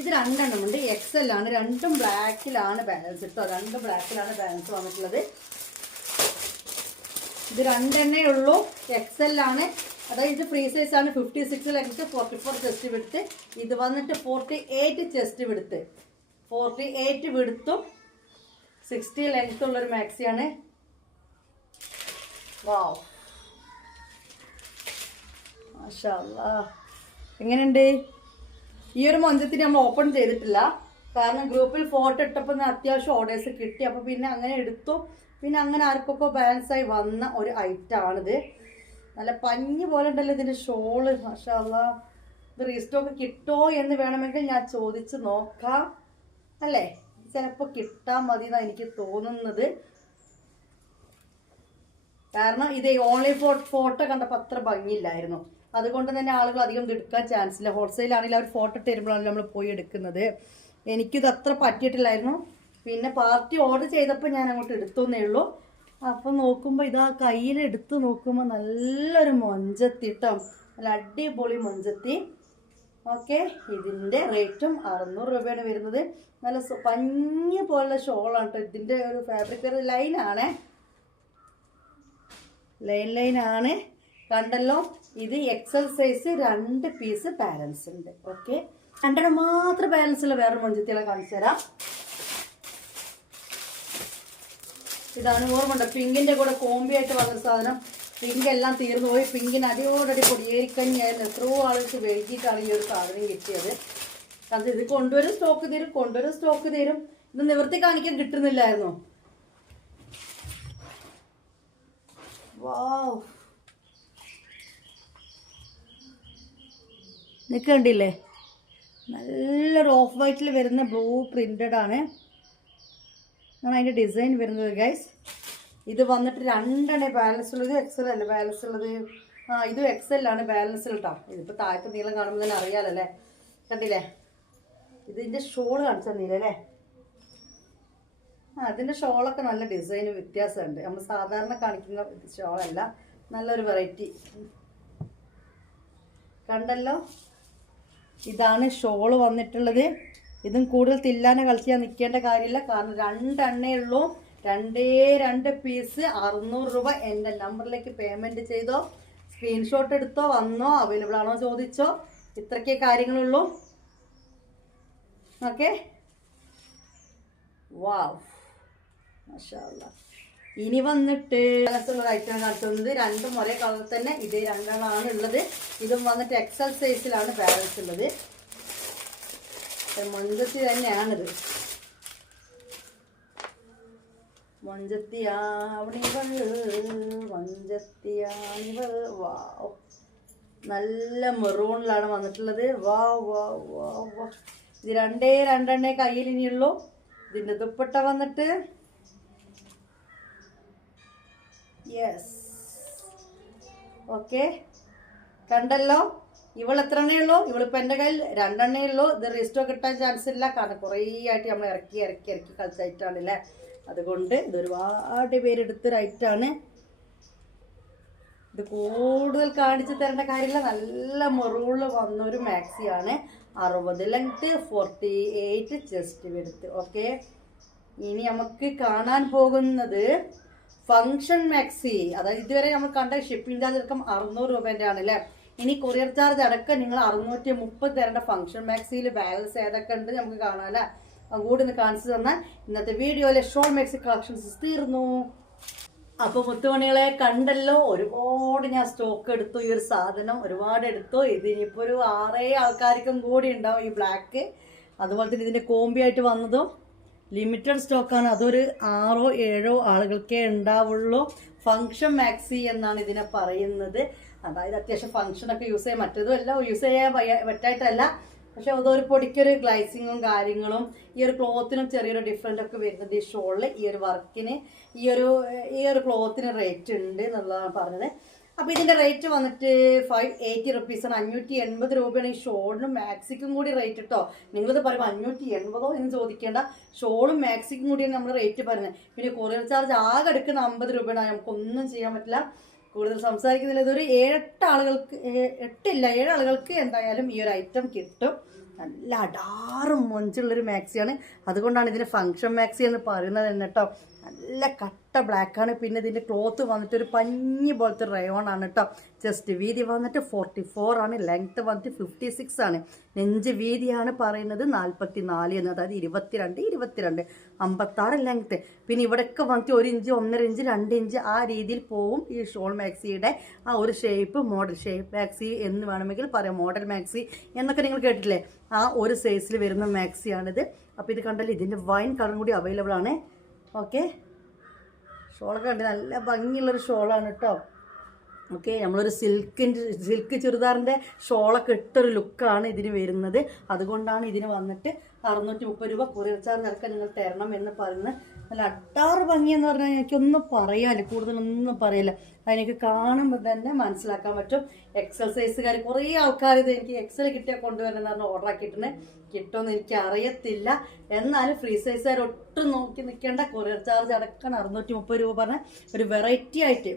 ഇത് 2 എണ്ണമുണ്ട്. XL ആണ്. 2ഉം ബ്ലാക്കിലാണ് ബാലൻസ് കേട്ടോ. 2 ബ്ലാക്കിലാണ് ബാലൻസ് വന്നിട്ടുള്ളത്. ഇത് 2 എണ്ണേ ഉള്ളൂ. XL ആണ്. അതായത് ഇത് ഫ്രീ സൈസ് ആണ്. 56 ലെങ്ത്, 44 ചെസ്റ്റ് വിടുത്ത്. ഇത് വന്നിട്ട് 48 ചെസ്റ്റ് വിടുത്ത്, 48 വിടുത്തും 60 ലെങ്ത് ഉള്ളൊരു മാക്സിയാണ്. വാവ്, മാഷാ അല്ലാഹ്. എങ്ങനെയുണ്ട്? ഈ ഒരു മൊഞ്ചത്തിന് നമ്മൾ ഓപ്പൺ ചെയ്തിട്ടില്ല. കാരണം ഗ്രൂപ്പിൽ ഫോട്ടോ ഇട്ടപ്പോൾ അത്യാവശ്യം ഓർഡേഴ്സ് കിട്ടി. അപ്പോൾ പിന്നെ അങ്ങനെ എടുത്തു. പിന്നെ അങ്ങനെ ആർക്കൊക്കെ ബാലൻസായി വന്ന ഒരു ഐറ്റമാണിത്. നല്ല പഞ്ഞ് പോലെ ഉണ്ടല്ലോ ഇതിൻ്റെ ഷോള്. മാഷാ അല്ലാഹ്. ഇത് റീസ്റ്റോക്ക് കിട്ടുമോ എന്ന് വേണമെങ്കിൽ ഞാൻ ചോദിച്ച് നോക്കാം. അല്ലേ, ചിലപ്പോൾ കിട്ടാൻ മതി എന്നാണ് എനിക്ക് തോന്നുന്നത്. കാരണം ഇത് ഓൺലൈൻ ഫോട്ടോ കണ്ടപ്പോൾ അത്ര ഭംഗിയില്ലായിരുന്നു. അതുകൊണ്ട് തന്നെ ആളുകൾ അധികം ഇത് എടുക്കാൻ ചാൻസ് ഇല്ല. ഹോൾസെയിലാണെങ്കിൽ അവർ ഫോട്ടോ തരുമ്പോഴാണ് നമ്മൾ പോയി എടുക്കുന്നത്. എനിക്കിത് അത്ര പറ്റിയിട്ടില്ലായിരുന്നു. പിന്നെ പാർട്ടി ഓർഡർ ചെയ്തപ്പോൾ ഞാൻ അങ്ങോട്ട് എടുത്തേ ഉള്ളൂ. അപ്പം നോക്കുമ്പോൾ ഇതാ കയ്യിൽ എടുത്ത് നോക്കുമ്പോൾ നല്ലൊരു മൊഞ്ചത്തി കേട്ടോ. നല്ല അടിപൊളി മൊഞ്ചത്തി. ഓക്കെ, ഇതിൻ്റെ റേറ്റും 600 രൂപയാണ് വരുന്നത്. നല്ല പഞ്ഞ് പോലുള്ള ഷോളാണ് കേട്ടോ. ഇതിൻ്റെ ഒരു ഫാബ്രിക് ലൈനാണ്, ലൈനാണ്. കണ്ടല്ലോ, ഇത് XL സൈസ് 2 പീസ് ബാലൻസ് ഉണ്ട്. ഓക്കെ, 2 മാത്രം ബാലൻസ് ഉള്ള വേറൊരു മൊഞ്ചത്തികളെ കാണിച്ചു തരാം. ഇതാണ് ഓർമ്മ. പിങ്കിൻ്റെ കൂടെ കോമ്പി ആയിട്ട് വന്നൊരു സാധനം. പിങ്ക് എല്ലാം തീർന്നു പോയി. പിങ്കിന് അടിയോടടി പൊടിയേരിക്കഞ്ഞായിരുന്നു. എത്രയോ ആൾക്ക് വൈകിട്ടാണ് ഈ ഒരു സാധനം കിട്ടിയത്. അത് ഇത് കൊണ്ടുവരും സ്റ്റോക്ക് തരും. ഇത് നിവർത്തി കാണിക്കാൻ കിട്ടുന്നില്ലായിരുന്നു. വാവ്, നിൽക്കണ്ടില്ലേ? നല്ലൊരു ഓഫ് വൈറ്റിൽ വരുന്ന ബ്ലൂ പ്രിന്റഡ് ആണ് അതിൻ്റെ ഡിസൈൻ വരുന്നത് ഗൈസ്. ഇത് വന്നിട്ട് 2 ബാലൻസ് ഉള്ളത്. XL അല്ലേ ബാലൻസ് ഉള്ളത്? ഇതും XL ആണ് ബാലൻസ് കേട്ടോ. ഇതിപ്പോൾ താഴത്തെ നീളം കാണുമ്പോൾ തന്നെ അറിയാലല്ലേ. കണ്ടില്ലേ? ഇതിൻ്റെ ഷോള് കാണിച്ചാൽ നീലല്ലേ? അതിൻ്റെ ഷോളൊക്കെ നല്ല ഡിസൈന് വ്യത്യാസമുണ്ട്. നമ്മൾ സാധാരണ കാണിക്കുന്ന ഷോളല്ല, നല്ലൊരു വെറൈറ്റി. കണ്ടല്ലോ, ഇതാണ് ഷോള് വന്നിട്ടുള്ളത്. ഇതും കൂടുതൽ തില്ലാനെ കളിച്ചാൽ നിൽക്കേണ്ട കാര്യമില്ല. കാരണം 2 എണ്ണേ ഉള്ളൂ. 2 പീസ് 600 രൂപ. എൻ്റെ നമ്പറിലേക്ക് പേയ്മെൻറ്റ് ചെയ്തോ, സ്ക്രീൻഷോട്ട് എടുത്തോ, വന്നോ, അവൈലബിൾ ആണോ ചോദിച്ചോ. ഇത്രയ്ക്കേ കാര്യങ്ങളുള്ളൂ. ഓക്കെ, വാവ്, മാഷാ അല്ലാഹ്. ഇനി വന്നിട്ട് ഉള്ള ഐറ്റം കാണിക്കുന്നത് 2 ഒരേ കളർ തന്നെ. ഇത് 2 ഉള്ളത്. ഇതും വന്നിട്ട് XL സൈസിലാണ് ബാലൻസ് ഉള്ളത്. മൊഞ്ചത്തി തന്നെയാണിത്. മൊഞ്ചത്തിയാണിവൾ. വാവ്, നല്ല മെറൂണിലാണ് വന്നിട്ടുള്ളത്. വാവ്. ഇത് 2 കയ്യിൽ ഇനിയുള്ളൂ. ഇതിൻ്റെ ദുപ്പട്ട വന്നിട്ട് യെസ്. ഓക്കെ, കണ്ടല്ലോ. ഇവൾ എത്ര എണ്ണേ ഉള്ളൂ? ഇവളിപ്പോൾ എൻ്റെ കയ്യിൽ 2 എണ്ണേ ഉള്ളൂ. ഇത് റീസ്റ്റോക്ക് കിട്ടാൻ ചാൻസ് ഇല്ല. കാരണം കുറേ ആയിട്ട് നമ്മൾ ഇറക്കി കളിച്ച ഐറ്റാണല്ലേ. അതുകൊണ്ട് ഇതൊരുപാട് പേരെടുത്തൊരു ഐറ്റാണ്. ഇത് കൂടുതൽ കാണിച്ചു തരേണ്ട കാര്യമില്ല. നല്ല മെറൂണിൽ വന്നൊരു മാക്സിയാണ്. 60 ലെങ്ത്, 48 ചെസ്റ്റ് വിഡ്ത്ത്. ഓക്കെ, ഇനി നമുക്ക് കാണാൻ പോകുന്നത് ഫങ്ഷൻ മാക്സി. അതായത് ഇതുവരെ നമ്മൾ കണ്ട ഷിപ്പിംഗ് ചാർജ് അടക്കം 600 രൂപേൻ്റെ ആണല്ലേ. ഇനി കൊറിയർ ചാർജ് അടക്കം നിങ്ങൾ 630 തരേണ്ട ഫങ്ഷൻ മാക്സിയിൽ ബാലൻസ് ഏതൊക്കെ ഉണ്ട് നമുക്ക് കാണാമല്ലേ. അതുകൂടി ഒന്ന് കാണിച്ചു തന്നാൽ ഇന്നത്തെ വീഡിയോയിലെ ഷോർട്ട് മാക്സി കളക്ഷൻസ് തീർന്നു. അപ്പോൾ മുത്തുമണികളെ കണ്ടല്ലോ, ഒരുപാട് ഞാൻ സ്റ്റോക്ക് എടുത്തു. ഈ ഒരു സാധനം ഒരുപാട് എടുത്തു. ഇതിനിപ്പോൾ ഒരു 6 ആൾക്കാർക്കും കൂടി ഉണ്ടാവും ഈ ബ്ലാക്ക്. അതുപോലെ തന്നെ ഇതിൻ്റെ കോമ്പി ആയിട്ട് വന്നതും ലിമിറ്റഡ് സ്റ്റോക്കാണ്. അതൊരു 6-7 ആളുകൾക്കേ ഉണ്ടാവുള്ളൂ. ഫങ്ഷൻ മാക്സി എന്നാണ് ഇതിനെ പറയുന്നത്. അതായത് അത്യാവശ്യം ഫങ്ഷനൊക്കെ യൂസ് ചെയ്യാൻ, മറ്റേതും എല്ലാം യൂസ് ചെയ്യാൻ പറ്റായിട്ടല്ല, പക്ഷെ അതൊരു പൊടിക്കൊരു ഗ്ലൈസിങ്ങും കാര്യങ്ങളും ഈ ഒരു ക്ലോത്തിനും ചെറിയൊരു ഡിഫറെൻ്റ് ഒക്കെ വരുന്നത് ഈ ഷോളിൽ ഈ ഒരു വർക്കിന് ഈ ഒരു ക്ലോത്തിന് റേറ്റ് ഉണ്ട് എന്നുള്ളതാണ് പറഞ്ഞത്. അപ്പോൾ ഇതിൻ്റെ റേറ്റ് വന്നിട്ട് 580 റുപ്പീസാണ്. 580 രൂപയാണ് ഈ ഷോളിനും മാക്സിക്കും കൂടി റേറ്റ് കേട്ടോ. നിങ്ങളിത് പറയുമ്പോൾ 580 എന്ന് ചോദിക്കേണ്ട, ഷോളും മാക്സിക്കും കൂടിയാണ് നമ്മൾ റേറ്റ് പറയുന്നത്. പിന്നെ കൊറിയർ ചാർജ് ആകെ എടുക്കുന്ന 50 രൂപയാണ്. നമുക്കൊന്നും ചെയ്യാൻ പറ്റില്ല. കൂടുതൽ സംസാരിക്കുന്നില്ല. ഇതൊരു 7 ആളുകൾക്ക് എന്തായാലും ഈ ഒരു ഐറ്റം കിട്ടും. നല്ല അടാറും മൊഞ്ചുള്ളൊരു മാക്സിയാണ്. അതുകൊണ്ടാണ് ഇതിന് ഫങ്ഷൻ മാക്സി എന്ന് പറയുന്നത് തന്നെ കേട്ടോ. നല്ല കട്ട ബ്ലാക്കാണ്. പിന്നെ ഇതിൻ്റെ ക്ലോത്ത് വന്നിട്ട് ഒരു പഞ്ഞി പോലത്തെ റയോൺ ആണ് കേട്ടോ. ചെസ്റ്റ് വീതി വന്നിട്ട് 44 ആണ്. ലെങ്ത്ത് വന്നിട്ട് 56 ആണ്. നെഞ്ച് വീതിയാണ് പറയുന്നത് 44 എന്ന്, അതായത് 22 56 ലെങ്ത്ത്. പിന്നെ ഇവിടെയൊക്കെ വന്നിട്ട് 1 ഇഞ്ച് 1.5 ഇഞ്ച് 2 ഇഞ്ച് ആ രീതിയിൽ പോവും ഈ ഷോൾ മാക്സിയുടെ ആ ഒരു ഷേപ്പ്. മോഡൽ ഷേപ്പ് മാക്സി എന്ന് വേണമെങ്കിൽ പറയാം, മോഡൽ മാക്സി എന്നൊക്കെ നിങ്ങൾ കേട്ടിട്ടില്ലേ, ആ ഒരു സൈസിൽ വരുന്ന മാക്സിയാണിത്. അപ്പോൾ ഇത് കണ്ടല്ലോ, ഇതിൻ്റെ വൈൻ കളറും കൂടി അവൈലബിൾ ആണ്. ഓക്കെ, ഷോളൊക്കെ കണ്ട് നല്ല ഭംഗിയുള്ളൊരു ഷോളാണ് കേട്ടോ. ഓക്കെ, നമ്മളൊരു സിൽക്ക് ചുരിദാറിൻ്റെ ഷോളൊക്കെ ഇട്ടൊരു ലുക്കാണ് ഇതിന് വരുന്നത്. അതുകൊണ്ടാണ് ഇതിന് വന്നിട്ട് 630 രൂപ കൊറിയർ ചാർജ് അടക്കം നിങ്ങൾ തരണം എന്ന് പറയുന്നത്. നല്ല അട്ടാറ് ഭംഗിയെന്ന് പറഞ്ഞാൽ എനിക്കൊന്നും പറയാനില്ല, കൂടുതലൊന്നും പറയില്ല. അതെനിക്ക് കാണുമ്പോൾ തന്നെ മനസ്സിലാക്കാൻ പറ്റും. എക്സൽ സൈസുകാർ കുറേ ആൾക്കാർ ഇത് എനിക്ക് എക്സൽ കിട്ടിയാൽ കൊണ്ടുവരണമെന്ന് പറഞ്ഞാൽ ഓർഡർ ആക്കിയിട്ടുണ്ട്. കിട്ടുമെന്ന് എനിക്ക് അറിയത്തില്ല. എന്നാലും ഫ്രീ സൈസുകാർ ഒട്ടും നോക്കി നിൽക്കേണ്ട. കൊറിയർ ചാർജ് അടക്കം 630 രൂപ പറഞ്ഞാൽ ഒരു വെറൈറ്റി ആയിട്ട്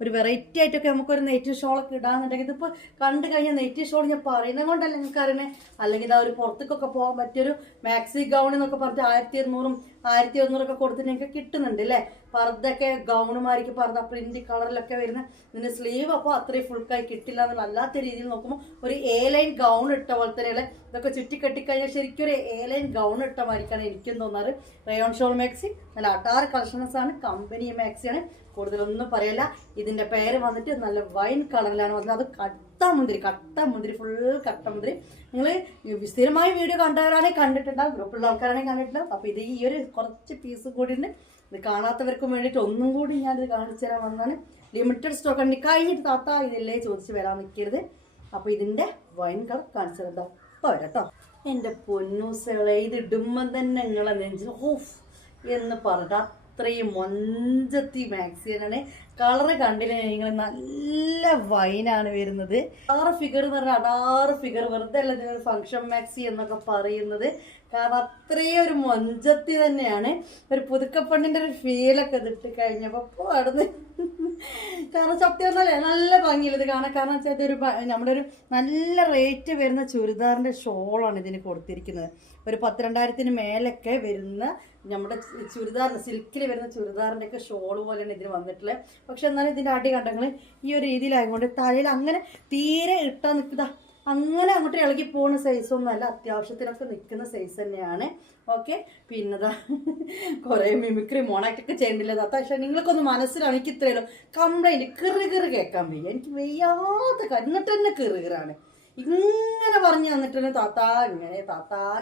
ഒരു വെറൈറ്റി ആയിട്ടൊക്കെ നമുക്കൊരു നെയ്റ്റി ഷോളൊക്കെ ഇടാന്നുണ്ടെങ്കിൽ, ഇതിപ്പോൾ കണ്ടു കഴിഞ്ഞാൽ നെയ്റ്റി ഷോൾ ഞാൻ പറയുന്നത് കൊണ്ടല്ല നിങ്ങൾക്ക് അറിയണേ. അല്ലെങ്കിൽ ഇതാ ഒരു പുറത്തേക്കൊക്കെ പോകാൻ പറ്റിയൊരു മാക്സി ഗൗൺ എന്നൊക്കെ പറഞ്ഞിട്ട് 1200 1100 കൊടുത്തിട്ട് നിങ്ങൾക്ക് കിട്ടുന്നുണ്ട് അല്ലേ. പർദ്ദൊക്കെ ഗൗണുമാർക്ക് പർദ്ദ പ്രിന്റ് കളറിലൊക്കെ വരുന്ന ഇതിൻ്റെ സ്ലീവ് അപ്പോൾ അത്രയും ഫുൾക്കായി കിട്ടില്ല എന്നുള്ള അല്ലാത്ത രീതിയിൽ നോക്കുമ്പോൾ ഒരു ലൈൻ ഗൗൺ ഇട്ട പോലെ തന്നെയുള്ള ഇതൊക്കെ ചുറ്റിക്കെട്ടിക്കഴിഞ്ഞാൽ ശരിക്കും ഒരു ലൈൻ ഗൗൺ ഇട്ട മാതിരിക്കാണ് എനിക്കും തോന്നാറ്. റയോൺ ഷോൾ മാക്സി നല്ല അട്ടാറ് കളക്ഷൻസ് ആണ്. കമ്പനി മാക്സിയാണ്, കൂടുതലൊന്നും പറയല്ല. ഇതിൻ്റെ പേര് വന്നിട്ട് നല്ല വൈൻ കളറിലാണ് വന്നത്. അത് കട്ട മുന്തിരി ഫുൾ കട്ട മുന്തിരി. നിങ്ങൾ സ്ഥിരമായി വീഡിയോ കണ്ടവരാണെങ്കിൽ കണ്ടിട്ടുണ്ടാവും, ഗ്രൂപ്പിലുള്ള ആൾക്കാരാണെങ്കിൽ കണ്ടിട്ടുണ്ടാവും. അപ്പോൾ ഇത് ഈ ഒരു കുറച്ച് പീസ് കൂടി ഉണ്ട്. ഇത് കാണാത്തവർക്കും വേണ്ടിയിട്ട് ഒന്നും കൂടി ഞാനിത് കാണിച്ചു തരാൻ വന്നതാണ്. ലിമിറ്റഡ് സ്റ്റോക്ക് ഉണ്ട്. കഴിഞ്ഞിട്ട് താത്ത ഇതില്ലേ ചോദിച്ച് വരാൻ നിൽക്കരുത്. അപ്പോൾ ഇതിൻ്റെ വൈൻ കളർ കാണിച്ചു തരാം. അപ്പോൾ വരാം കേട്ടോ. എൻ്റെ പൊന്നൂസകളെ, ഇത് ഇടുമ്പം തന്നെ നിങ്ങളെ നെഞ്ചിൽ ഓഫ് എന്ന് പറഞ്ഞിട്ട് അത്രയും മൊഞ്ചത്തി മാക്സിയാണ്. കളറ് കണ്ടില്ല നിങ്ങൾ, നല്ല വൈനാണ് വരുന്നത്. 6 ഫിഗർ എന്ന് പറഞ്ഞാൽ 6 ഫിഗർ വെറുതെ അല്ല ഇതിനൊരു ഫങ്ഷൻ മാക്സി എന്നൊക്കെ പറയുന്നത്. കാരണം അത്രയും ഒരു മൊഞ്ചത്തി തന്നെയാണ്. ഒരു പുതുക്കപ്പെണ്ണിൻ്റെ ഒരു ഫീലൊക്കെ ഇതിട്ട് കഴിഞ്ഞപ്പോൾ അവിടുന്ന് കാരണം സത്യം പറഞ്ഞാലേ നല്ല ഭംഗിയില്ല ഇത് കാണാൻ. കാരണം വെച്ചാൽ ഇതൊരു നമ്മുടെ ഒരു നല്ല റേറ്റ് വരുന്ന ചുരിദാറിൻ്റെ ഷോളാണ് ഇതിന് കൊടുത്തിരിക്കുന്നത്. ഒരു 12,000 മേലൊക്കെ വരുന്ന നമ്മുടെ ചുരിദാറിന് സിൽക്കിൽ വരുന്ന ചുരിദാറിൻ്റെ ഒക്കെ ഷോൾ പോലെയാണ് ഇതിന് വന്നിട്ടുള്ളത്. പക്ഷെ എന്നാലും ഇതിൻ്റെ അടി കണ്ടങ്ങൾ ഈ ഒരു രീതിയിലായതുകൊണ്ട് തലയിൽ അങ്ങനെ തീരെ ഇട്ടാൽ നിൽക്കുക, അങ്ങനെ അങ്ങോട്ട് ഇളകി പോകുന്ന സൈസൊന്നും അല്ല, അത്യാവശ്യത്തിനൊക്കെ നിൽക്കുന്ന സൈസ് തന്നെയാണ്. ഓക്കെ, പിന്നെതാ കുറേ മിമിക്രി മോണാക്റ്റൊക്കെ ചെയ്യേണ്ടില്ല താത്ത. പക്ഷെ നിങ്ങൾക്കൊന്ന് മനസ്സിലാണ് എനിക്ക് ഇത്രയുള്ളൂ. കംപ്ലൈൻറ്റ് കിറുകിറ് കേൾക്കാൻ വയ്യ, എനിക്ക് വയ്യാത്ത എന്നിട്ട് തന്നെ കിറുകിറാണ്. ഇങ്ങനെ പറഞ്ഞു തന്നിട്ട് തന്നെ താത്ത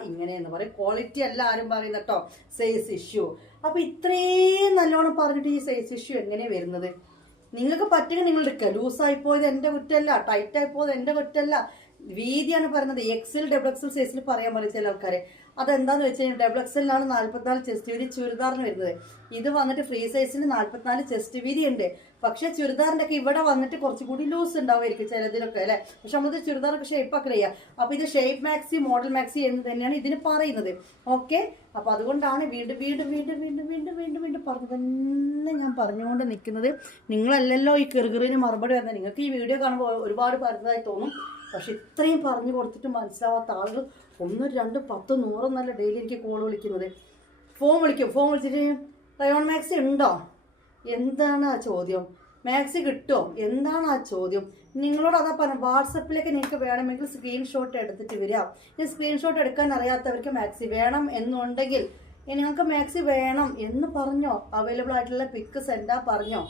ഇങ്ങനെ എന്ന് പറയും. ക്വാളിറ്റി അല്ല ആരും പറയുന്ന കേട്ടോ, സൈസ് ഇഷ്യൂ. അപ്പോൾ ഇത്രയും നല്ലോണം പറഞ്ഞിട്ട് ഈ സൈസ് ഇഷ്യൂ എങ്ങനെയാണ് വരുന്നത്? നിങ്ങൾക്ക് പറ്റുക നിങ്ങൾ എടുക്കുക. ലൂസായിപ്പോയത് എൻ്റെ കുറ്റമല്ല, ടൈറ്റായിപ്പോയത് എൻ്റെ കുറ്റമല്ല. വീതിയാണ് പറയുന്നത്. XL XXL സൈസിൽ പറയാൻ പറയും ചില ആൾക്കാരെ. അതെന്താന്ന് വെച്ച് കഴിഞ്ഞാൽ XXL-ലാണ് 44 ചെസ്റ്റ് വീതി ചുരിദാറിന് വരുന്നത്. ഇത് വന്നിട്ട് ഫ്രീ സൈസിന് 44 ചെസ്റ്റ് വീതി ഉണ്ട്. പക്ഷെ ചുരിദാറിൻ്റെ ഒക്കെ ഇവിടെ വന്നിട്ട് കുറച്ചുകൂടി ലൂസ് ഉണ്ടാവുമായിരിക്കും ചിലതിലൊക്കെ അല്ലേ. പക്ഷെ നമ്മളിത് ചുരിദാറൊക്കെ ഷേപ്പ് ഒക്കെ ചെയ്യാം. അപ്പോൾ ഇത് ഷേപ്പ് മാക്സി മോഡൽ മാക്സി എന്ന് തന്നെയാണ് ഇതിന് പറയുന്നത്. ഓക്കെ, അപ്പോൾ അതുകൊണ്ടാണ് വീണ്ടും പറഞ്ഞു തന്നെ ഞാൻ പറഞ്ഞുകൊണ്ട് നിൽക്കുന്നത്. നിങ്ങളല്ലല്ലോ ഈ കിറുകിറിന് മറുപടി വരുന്നത്. നിങ്ങൾക്ക് ഈ വീഡിയോ കാണുമ്പോൾ ഒരുപാട് പറഞ്ഞതായി തോന്നും. പക്ഷെ ഇത്രയും പറഞ്ഞു കൊടുത്തിട്ട് മനസ്സിലാവാത്ത ആളുകൾ 1 2 10 100 എന്നല്ല ഡെയിലി എനിക്ക് കോൾ വിളിക്കുന്നത്. ഫോൺ വിളിച്ചിട്ട് റയോൺ മാക്സി ഉണ്ടോ, എന്താണ് ആ ചോദ്യം? മാക്സി കിട്ടുമോ, എന്താണ് ആ ചോദ്യം? നിങ്ങളോട് അതാ പറഞ്ഞു, വാട്സപ്പിലേക്ക് നിങ്ങൾക്ക് വേണമെങ്കിൽ സ്ക്രീൻഷോട്ട് എടുത്തിട്ട് വരിക. ഈ സ്ക്രീൻഷോട്ട് എടുക്കാൻ അറിയാത്തവർക്ക് മാക്സി വേണം എന്നുണ്ടെങ്കിൽ നിങ്ങൾക്ക് മാക്സി വേണം എന്ന് പറഞ്ഞോ, അവൈലബിൾ ആയിട്ടുള്ള പിക്ക് സെൻഡാ പറഞ്ഞോ.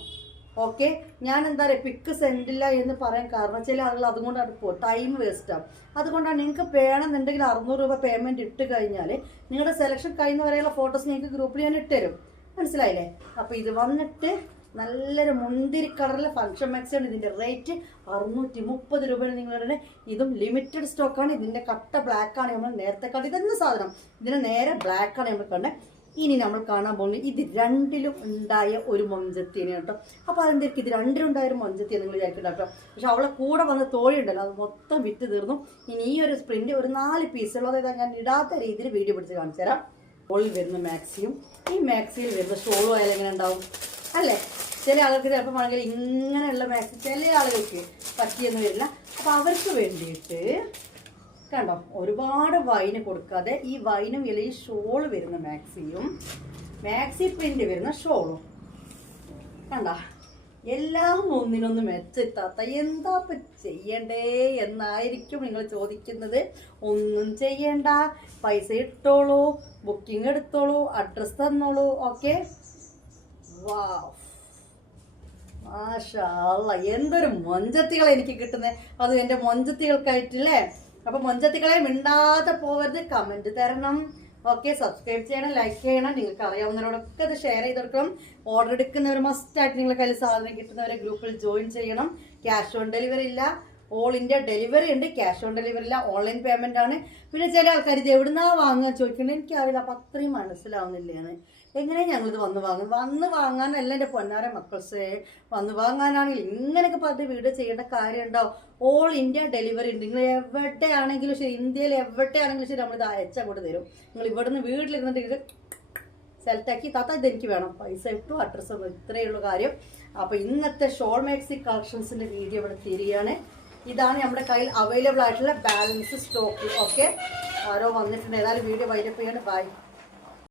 ഓക്കെ, ഞാൻ എന്താ പറയുക പിക്ക് സെൻഡില്ല എന്ന് പറയാൻ കാരണം ചില ആളുകൾ അതുകൊണ്ടാണ് ടൈം വേസ്റ്റാവും. അതുകൊണ്ടാണ് നിങ്ങൾക്ക് വേണമെന്നുണ്ടെങ്കിൽ 600 രൂപ പേയ്മെൻറ്റ് ഇട്ട് കഴിഞ്ഞാൽ നിങ്ങളുടെ സെലക്ഷൻ കഴിയുന്ന വരെയുള്ള ഫോട്ടോസ് നിങ്ങൾക്ക് ഗ്രൂപ്പിൽ ഞാൻ ഇട്ടുതരും. മനസ്സിലായില്ലേ? അപ്പോൾ ഇത് വന്നിട്ട് നല്ലൊരു മുന്തിരി കളറിലെ ഫങ്ഷൻ മാക്സിയാണ്. ഇതിൻ്റെ റേറ്റ് 630 രൂപയാണ്. നിങ്ങളുടെ ഇതും ലിമിറ്റഡ് സ്റ്റോക്കാണ്. ഇതിൻ്റെ കട്ട ബ്ലാക്കാണ് നമ്മൾ നേരത്തെ കണ്ടത്. ഇതെന്ന സാധനം ഇതിന് നേരെ ബ്ലാക്കാണ് നമ്മൾ കണ്ടത്. ഇനി നമ്മൾ കാണാൻ പോകുന്നത് ഇത് രണ്ടിലും ഉണ്ടായ ഒരു മൊഞ്ചത്തിനെ കേട്ടോ. അപ്പോൾ അതെന്തായിരിക്കും ഇത് രണ്ടിലും ഉണ്ടായ ഒരു മൊഞ്ചത്തി നിങ്ങൾ വിചാരിക്കണ്ട കേട്ടോ. പക്ഷെ അവളെ കൂടെ വന്ന തോഴി ഉണ്ടല്ലോ, അത് മൊത്തം വിറ്റ് തീർന്നു. ഇനി ഈ ഒരു പ്രിന്റ് ഒരു 4 പീസുള്ളത് ഞാൻ ഇടാത്ത രീതിയിൽ വീഡിയോ പിടിച്ച് കാണിച്ചു തരാം. ഷോളിൽ വരുന്ന മാക്സിയും ഈ മാക്സിയിൽ വരുന്ന ഷോളും ആയാലും എങ്ങനെ ഉണ്ടാവും അല്ലേ? ചില ആൾക്ക് ചിലപ്പോൾ വേണമെങ്കിൽ ഇങ്ങനെയുള്ള മാക്സി ചില ആളുകൾക്ക് പറ്റിയെന്ന് വരില്ല. അപ്പോൾ അവർക്ക് വേണ്ടിയിട്ട് കണ്ടോ ഒരുപാട് വൈന് കൊടുക്കാതെ ഈ വൈനും വില ഈ ഷോള് വരുന്ന മാക്സിയും മാക്സി പ്രിന്റ് വരുന്ന ഷോളും കണ്ട എല്ലാം ഒന്നിനൊന്ന് മെച്ചെത്താത്ത എന്താ ചെയ്യണ്ടേ എന്നായിരിക്കും നിങ്ങൾ ചോദിക്കുന്നത്. ഒന്നും ചെയ്യണ്ട, പൈസ ഇട്ടോളൂ, ബുക്കിംഗ് എടുത്തോളൂ, അഡ്രസ് തന്നോളൂ. ഓക്കെ, വാവ് മാഷാ അല്ലാ, എന്തൊരു മൊഞ്ചത്തികളെ എനിക്ക് കിട്ടുന്നത്. അതും എൻ്റെ മൊഞ്ചത്തികൾക്കായിട്ടില്ലേ. അപ്പൊ മൊഞ്ചത്തികളെ മിണ്ടാതെ പോവരുത്, കമന്റ് തരണം. ഓക്കെ, സബ്സ്ക്രൈബ് ചെയ്യണം, ലൈക്ക് ചെയ്യണം. നിങ്ങൾക്ക് അറിയാവുന്നവരോടൊക്കെ അത് ഷെയർ ചെയ്ത് കൊടുക്കണം. ഓർഡർ എടുക്കുന്നവർ മസ്റ്റായിട്ട് നിങ്ങളുടെ കയ്യിൽ സാധനം കിട്ടുന്നവരെ ഗ്രൂപ്പിൽ ജോയിൻ ചെയ്യണം. ക്യാഷ് ഓൺ ഡെലിവറി ഇല്ല, ഓൾ ഇന്ത്യ ഡെലിവറി ഉണ്ട്. ക്യാഷ് ഓൺ ഡെലിവറി ഇല്ല, ഓൺലൈൻ പേയ്മെന്റ് ആണ്. പിന്നെ ചില ആൾക്കാർ ഇത് എവിടുന്നാ വാങ്ങാൻ ചോദിക്കണേ, എനിക്കറിയില്ല. അപ്പം അത്രയും മനസ്സിലാവുന്നില്ലാണ്. എങ്ങനെ ഞങ്ങളിത് വന്ന് വാങ്ങാനല്ല എൻ്റെ പൊന്നാര മക്കൾസേ. വന്ന് വാങ്ങാനാണെങ്കിൽ ഇങ്ങനെയൊക്കെ പറഞ്ഞ് വീഡിയോ ചെയ്യേണ്ട കാര്യമുണ്ടോ? ഓൾ ഇന്ത്യ ഡെലിവറി ഉണ്ട്. നിങ്ങൾ എവിടെയാണെങ്കിലും ശരി, ഇന്ത്യയിൽ എവിടെയാണെങ്കിലും ശരി, നമ്മളിത് അയച്ചങ്ങോട്ട് തരും. നിങ്ങൾ ഇവിടുന്ന് വീട്ടിലിരുന്നിട്ട് സെലക്ട് ആക്കി താത്ത ഇതെനിക്ക് വേണം, പൈസ ഇട്ടു, അഡ്രസ്സ് ഒന്നും, ഇത്രയേ ഉള്ളൂ കാര്യം. അപ്പോൾ ഇന്നത്തെ ഷോൾ മാക്സി കളക്ഷൻസിൻ്റെ വീഡിയോ ഇവിടെ തിരിയാണ്. ഇതാണ് നമ്മുടെ കയ്യിൽ അവൈലബിൾ ആയിട്ടുള്ള ബാലൻസ് സ്റ്റോക്ക്. ഓക്കെ, ആരോ വന്നിട്ടുണ്ട്. ഏതായാലും വീഡിയോ വൈൻഡപ്പ് ചെയ്യാണ്. ബൈ.